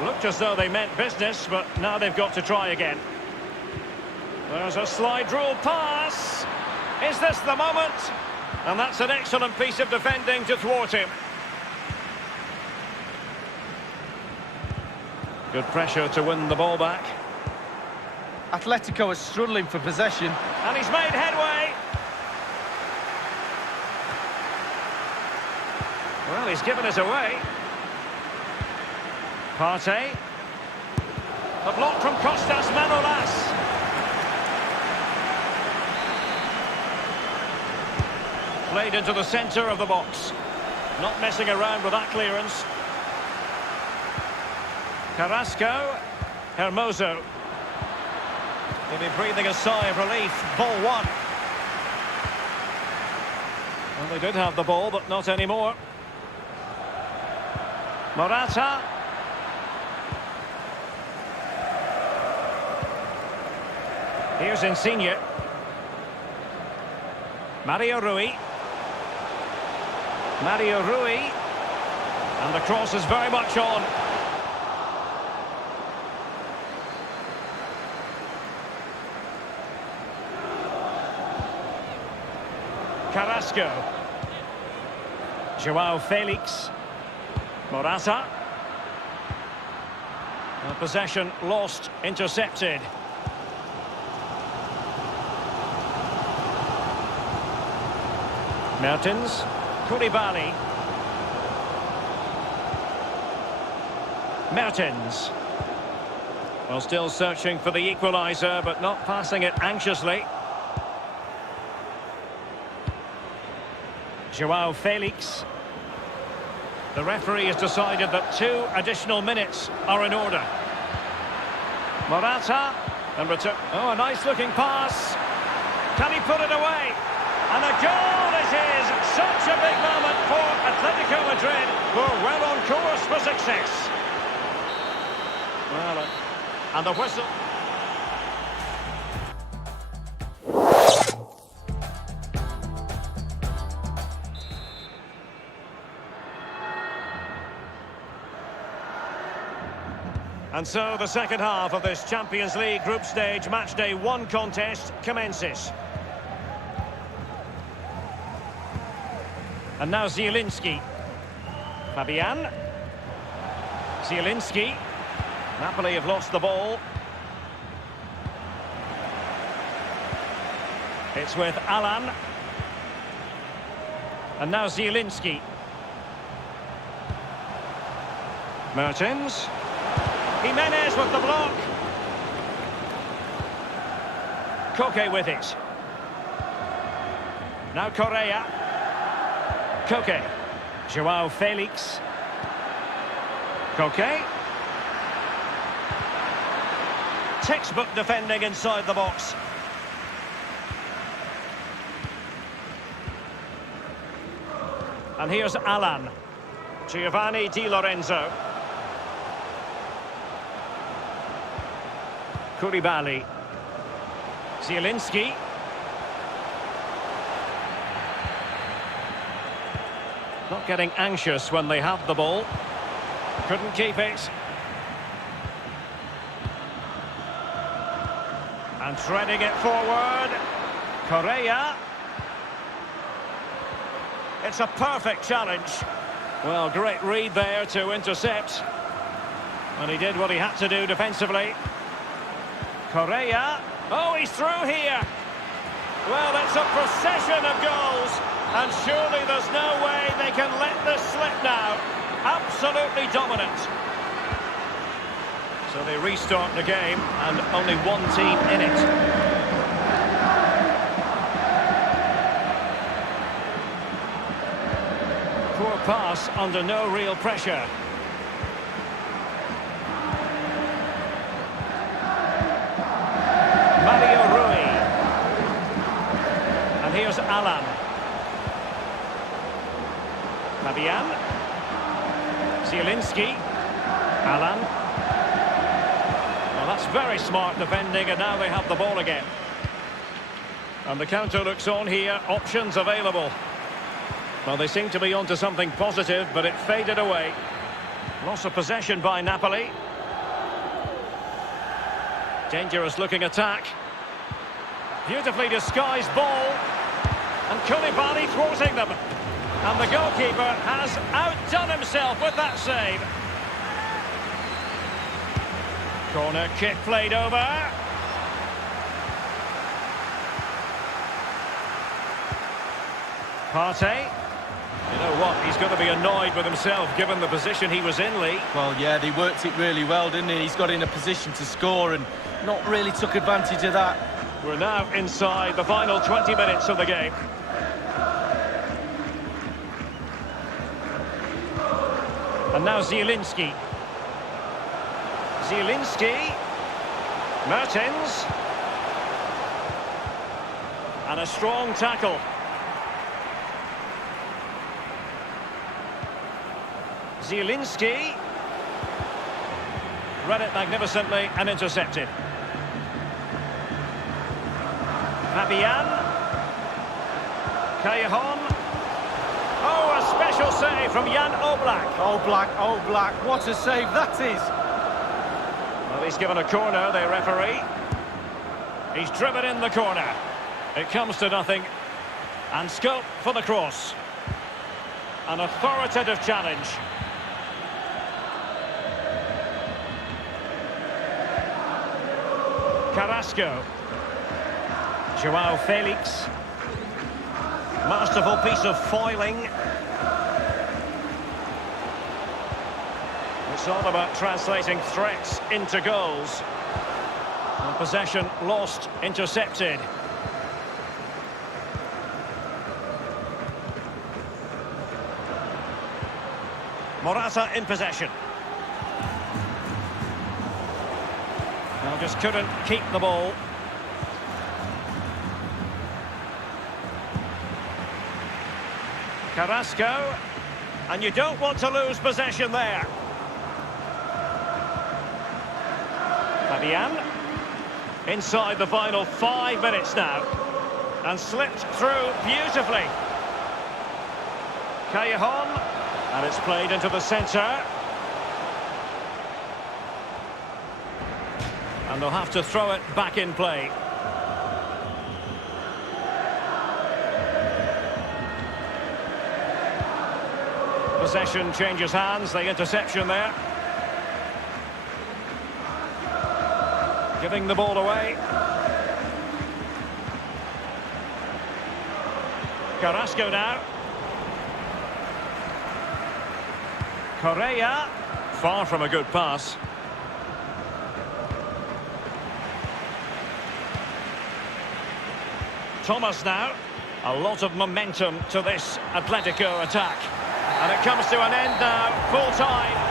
Looked as though they meant business, but now they've got to try again. There's a slide rule pass. Is this the moment? And that's an excellent piece of defending to thwart him. Good pressure to win the ball back. Atletico is struggling for possession. And he's made headway. Well, he's given it away. Partey. The block from Kostas Manolas. Played into the centre of the box. Not messing around with that clearance. Carrasco. Hermoso. They'll be breathing a sigh of relief. Ball one. Well, they did have the ball, but not anymore. Morata. Here's Insigne. Mario Rui. Mario Rui. And the cross is very much on. Carrasco. Joao Felix. Morata. Possession lost, intercepted. Mertens. Koulibaly. Mertens. Well, still searching for the equaliser, but not passing it anxiously. Joao Felix. The referee has decided that 2 additional minutes are in order. Morata. And return. Oh, a nice-looking pass. Can he put it away? And a goal it is! Such a big moment for Atletico Madrid, who are well on course for success. Well, and the whistle. And so the second half of this Champions League group stage matchday 1 contest commences. And now Zielinski. Fabian. Zielinski. Napoli have lost the ball. It's with Alan. And now Zielinski. Mertens. Jimenez with the block. Koke with it. Now Correa. Koke. Joao Felix. Koke. Textbook defending inside the box. And here's Alan. Giovanni Di Lorenzo. Koulibaly. Zielinski. Not getting anxious when they have the ball. Couldn't keep it. And threading it forward. Correa. It's a perfect challenge. Well, great read there to intercept. And he did what he had to do defensively. Correa. Oh, he's through here. Well, it's a procession of goals. And surely there's no way they can let this slip now. Absolutely dominant. So they restart the game, and only one team in it. Poor pass under no real pressure. Mario Rui. And here's Alan. Fabian. Zielinski. Alan. Well, that's very smart defending, and now they have the ball again. And the counter looks on here. Options available. Well, they seem to be onto something positive, but it faded away. Loss of possession by Napoli. Dangerous looking attack. Beautifully disguised ball. And Koulibaly thwarting them. And the goalkeeper has outdone himself with that save. Corner kick played over. Partey. You know what? He's going to be annoyed with himself given the position he was in, Lee. Well, yeah, they worked it really well, didn't he? He's got in a position to score and not really took advantage of that. We're now inside the final 20 minutes of the game. And now Zielinski. Zielinski. Mertens. And a strong tackle. Zielinski. Read it magnificently and intercepted. Fabian. Callejon. Oh, a special save from Jan Oblak. Oblak, what a save that is. Well, he's given a corner, the referee. He's driven in the corner. It comes to nothing. And scope for the cross. An authoritative challenge. Carrasco. Joao Felix. Masterful piece of foiling. It's all about translating threats into goals. And possession lost, intercepted. Morata in possession. Now just couldn't keep the ball. Carrasco. And you don't want to lose possession there. Fabian. Inside the final 5 minutes now. And slipped through beautifully. Callejon. And it's played into the centre. And they'll have to throw it back in play. Possession changes hands, the interception there. Giving the ball away. Carrasco now. Correa, far from a good pass. Thomas now. A lot of momentum to this Atletico attack. And it comes to an end now, full time.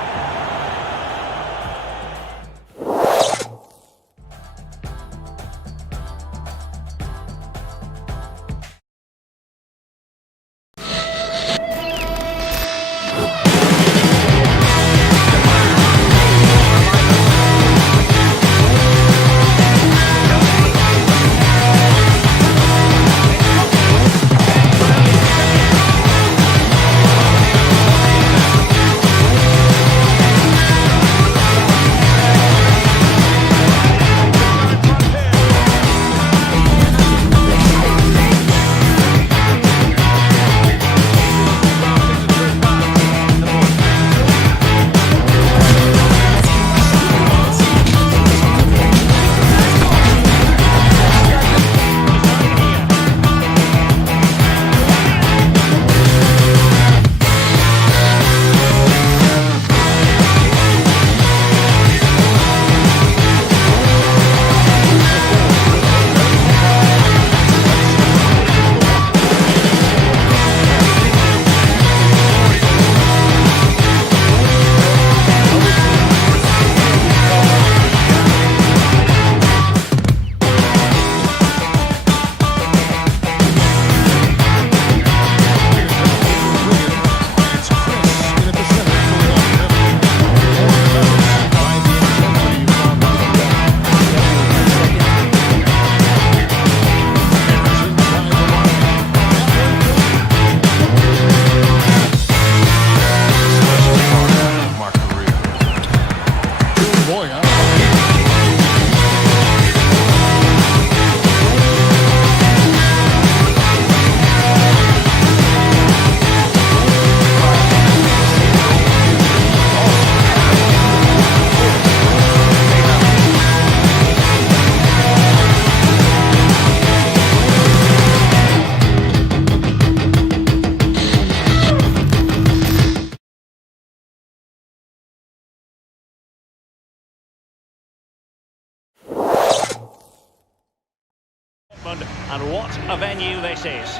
And what a venue this is.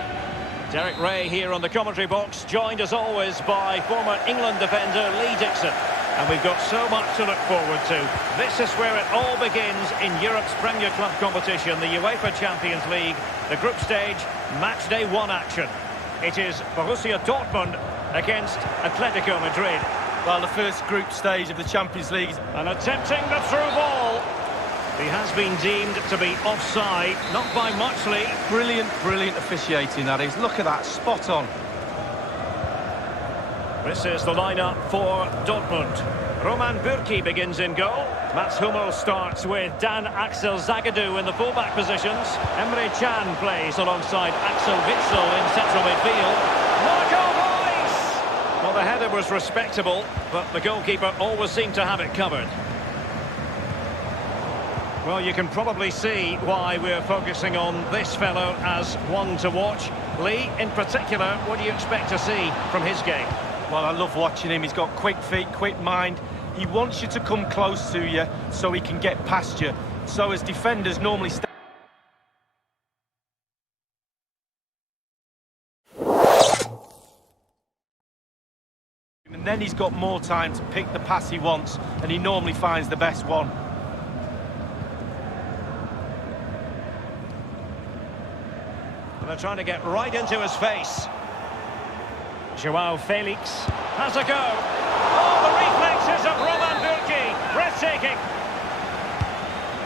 Derek Ray here on the commentary box, joined as always by former England defender Lee Dixon. And we've got so much to look forward to. This is where it all begins in Europe's Premier Club competition, the UEFA Champions League, the group stage, match day 1 action. It is Borussia Dortmund against Atletico Madrid. Well, the first group stage of the Champions League. And attempting the through ball. He has been deemed to be offside, not by much, Lee. Brilliant, brilliant officiating, that is. Look at that, spot on. This is the lineup for Dortmund. Roman Bürki begins in goal. Mats Hummels starts with Dan Axel Zagadou in the fullback positions. Emre Can plays alongside Axel Witsel in central midfield. Marco Reus! Well, the header was respectable, but the goalkeeper always seemed to have it covered. Well, you can probably see why we're focusing on this fellow as one to watch. Lee, in particular, what do you expect to see from his game? Well, I love watching him. He's got quick feet, quick mind. He wants you to come close to you so he can get past you. So as defenders normally stay. And then he's got more time to pick the pass he wants, and he normally finds the best one. And they're trying to get right into his face. Joao Felix has a go. Oh, the reflexes of Roman Bürki. Breathtaking.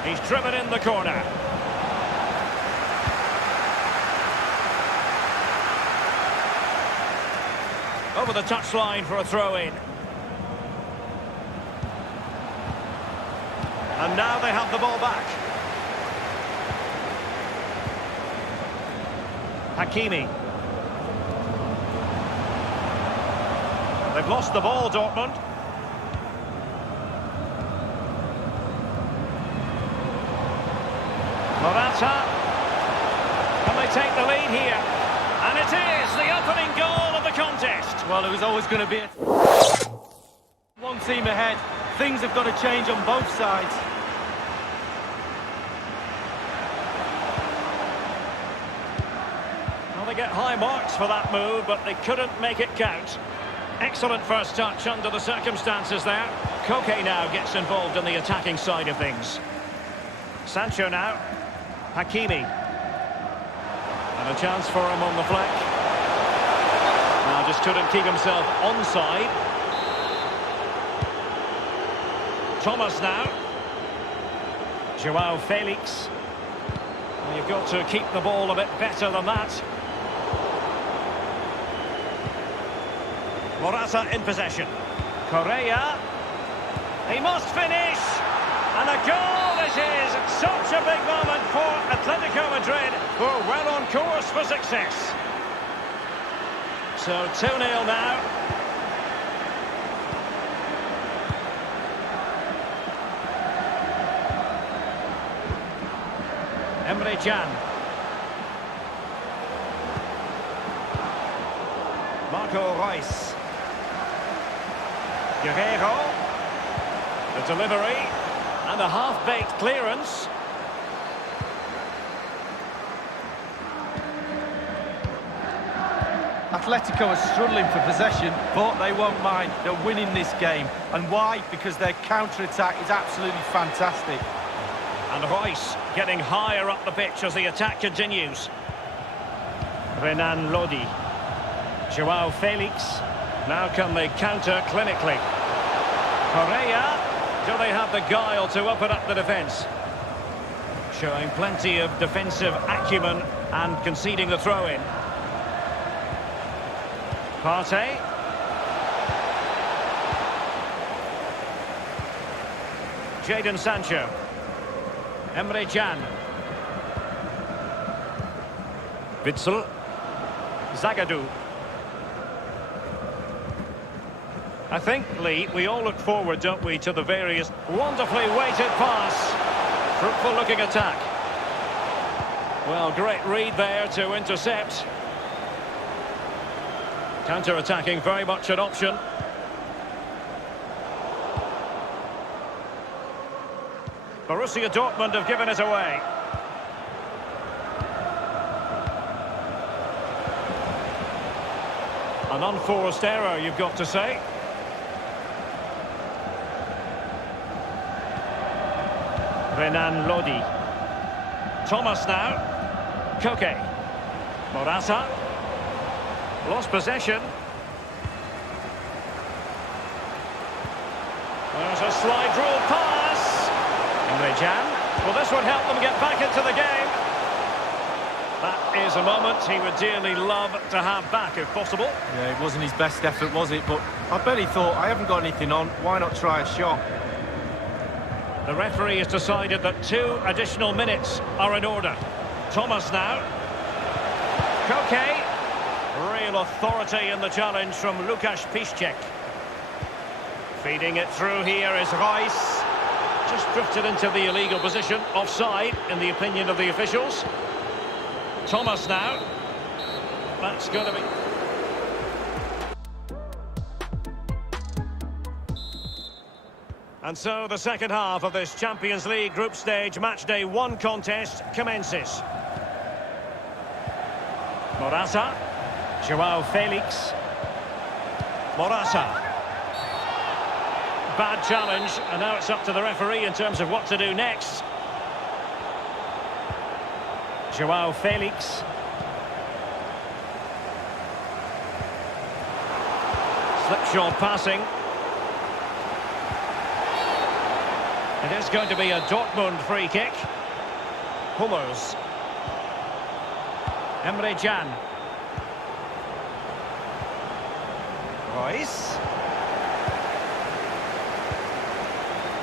He's driven in the corner. Over the touchline for a throw-in. And now they have the ball back. Hakimi. They've lost the ball, Dortmund. Morata. Can they take the lead here? And it is the opening goal of the contest. Well, it was always going to be one team ahead. Things have got to change on both sides. Well, they get high marks for that move, but they couldn't make it count. Excellent first touch under the circumstances there. Koke now gets involved in the attacking side of things. Sancho now. Hakimi. And a chance for him on the flank. Now just couldn't keep himself onside. Thomas now. Joao Felix. Well, you've got to keep the ball a bit better than that. Morata in possession. Correa. He must finish. And a goal it is. Such a big moment for Atletico Madrid, who are well on course for success. So 2-0 now. Emre Can. Marco Reus. Guerrero. The delivery. And a half-baked clearance. Atletico are struggling for possession, but they won't mind. They're winning this game. And why? Because their counter-attack is absolutely fantastic. And Reus getting higher up the pitch as the attack continues. Renan Lodi. Joao Felix. Now can they counter clinically? Correa. Do they have the guile to open up the defence? Showing plenty of defensive acumen and conceding the throw-in. Partey. Jadon Sancho. Emre Can. Witsel. Zagadou. I think, Lee, we all look forward, don't we, to the various wonderfully weighted pass. Fruitful looking attack. Well, great read there to intercept. Counter-attacking, very much an option. Borussia Dortmund have given it away. An unforced error, you've got to say. Renan Lodi. Thomas now. Koke. Morata. Lost possession. There's a slide rule pass. Emre Can. Well, this would help them get back into the game. That is a moment he would dearly love to have back, if possible. Yeah, it wasn't his best effort, was it? But I bet he thought, I haven't got anything on, why not try a shot? The referee has decided that 2 additional minutes are in order. Thomas now. Koke. Real authority in the challenge from Łukasz Piszczek. Feeding it through here is Reis. Just drifted into the illegal position, offside, in the opinion of the officials. Thomas now. That's going to be... And so the second half of this Champions League group stage matchday 1 contest commences. Morata. Joao Felix. Morata. Bad challenge, and now it's up to the referee in terms of what to do next. Joao Felix. Slipshod passing. It is going to be a Dortmund free kick. Hummels. Emre Can. Reis.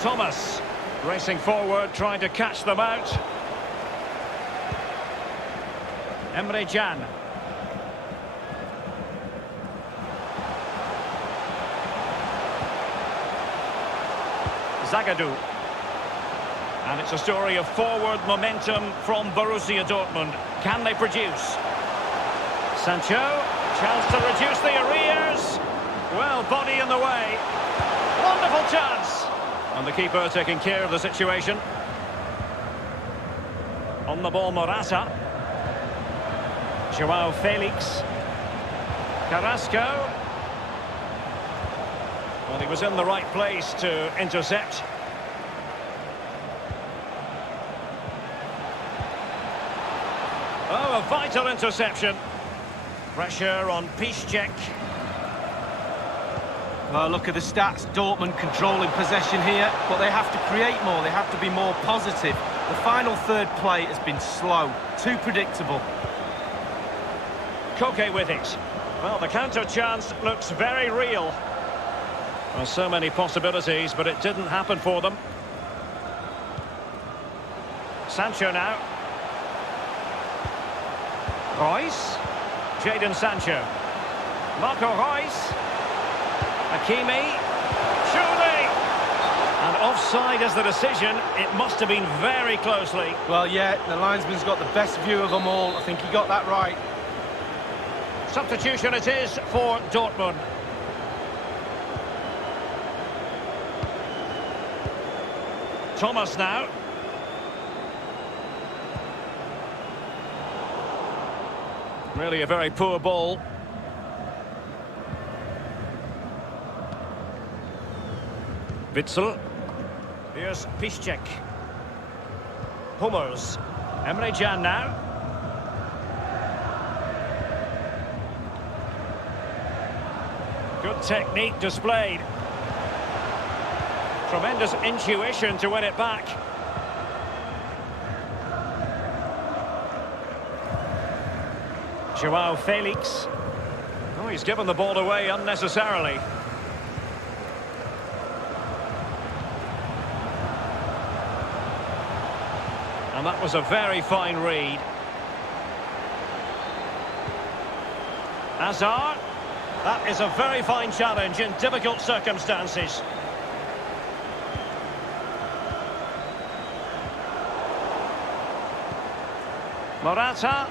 Thomas racing forward, trying to catch them out. Emre Can. Zagadou. And it's a story of forward momentum from Borussia Dortmund. Can they produce? Sancho, chance to reduce the arrears. Well, body in the way. Wonderful chance. And the keeper taking care of the situation. On the ball, Morata. Joao Felix. Carrasco. Well, he was in the right place to intercept. Oh, a vital interception. Pressure on Piszczek. Well, look at the stats. Dortmund controlling possession here, but they have to create more. They have to be more positive. The final third play has been slow, too predictable. Koke with it. Well, the counter chance looks very real. Well, so many possibilities, but it didn't happen for them. Sancho now. Reus. Jadon Sancho. Marco Reus. Hakimi. Surely! And offside is the decision. It must have been very closely. Well, yeah, the linesman's got the best view of them all. I think he got that right. Substitution it is for Dortmund. Thomas now. Really a very poor ball. Witsel. Here's Piszczek. Hummels. Emre Can now. Good technique displayed. Tremendous intuition to win it back. Joao Felix. Oh, he's given the ball away unnecessarily. And that was a very fine read. Hazard. That is a very fine challenge in difficult circumstances. Morata.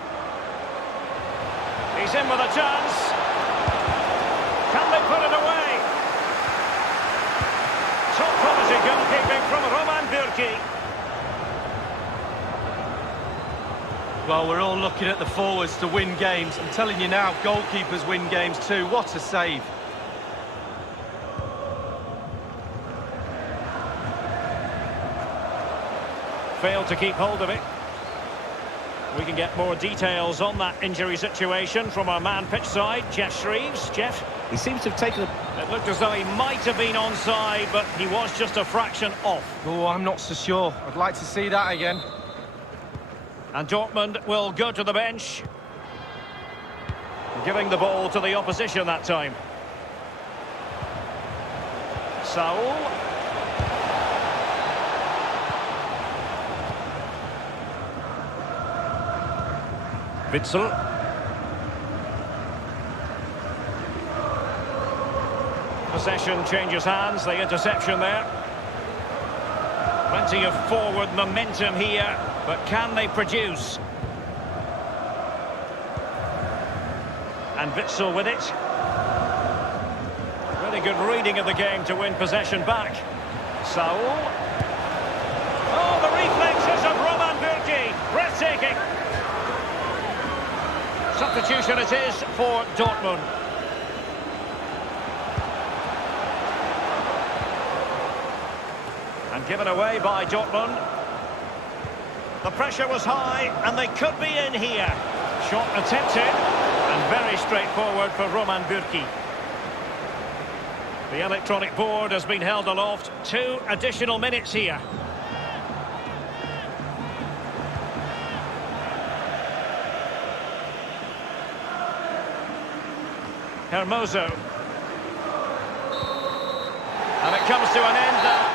He's in with a chance. Can they put it away? Top quality goalkeeping from Roman Bürki. Well, we're all looking at the forwards to win games. I'm telling you now, goalkeepers win games too. What a save. Failed to keep hold of it. We can get more details on that injury situation from our man pitch side, Jeff Shreves. Jeff? He seems to have taken a... It looked as though he might have been onside, but he was just a fraction off. Oh, I'm not so sure. I'd like to see that again. And Dortmund will go to the bench. Giving the ball to the opposition that time. Saul. Witsel. Possession changes hands, the interception there. Plenty of forward momentum here, but can they produce? And Witsel with it. Really good reading of the game to win possession back. Saul. Oh, the reflexes of Roman Bürki. Breathtaking. Substitution it is for Dortmund. And given away by Dortmund. The pressure was high, and they could be in here. Shot attempted, and very straightforward for Roman Bürki. The electronic board has been held aloft. 2 additional minutes here. Hermoso. And it comes to an end now.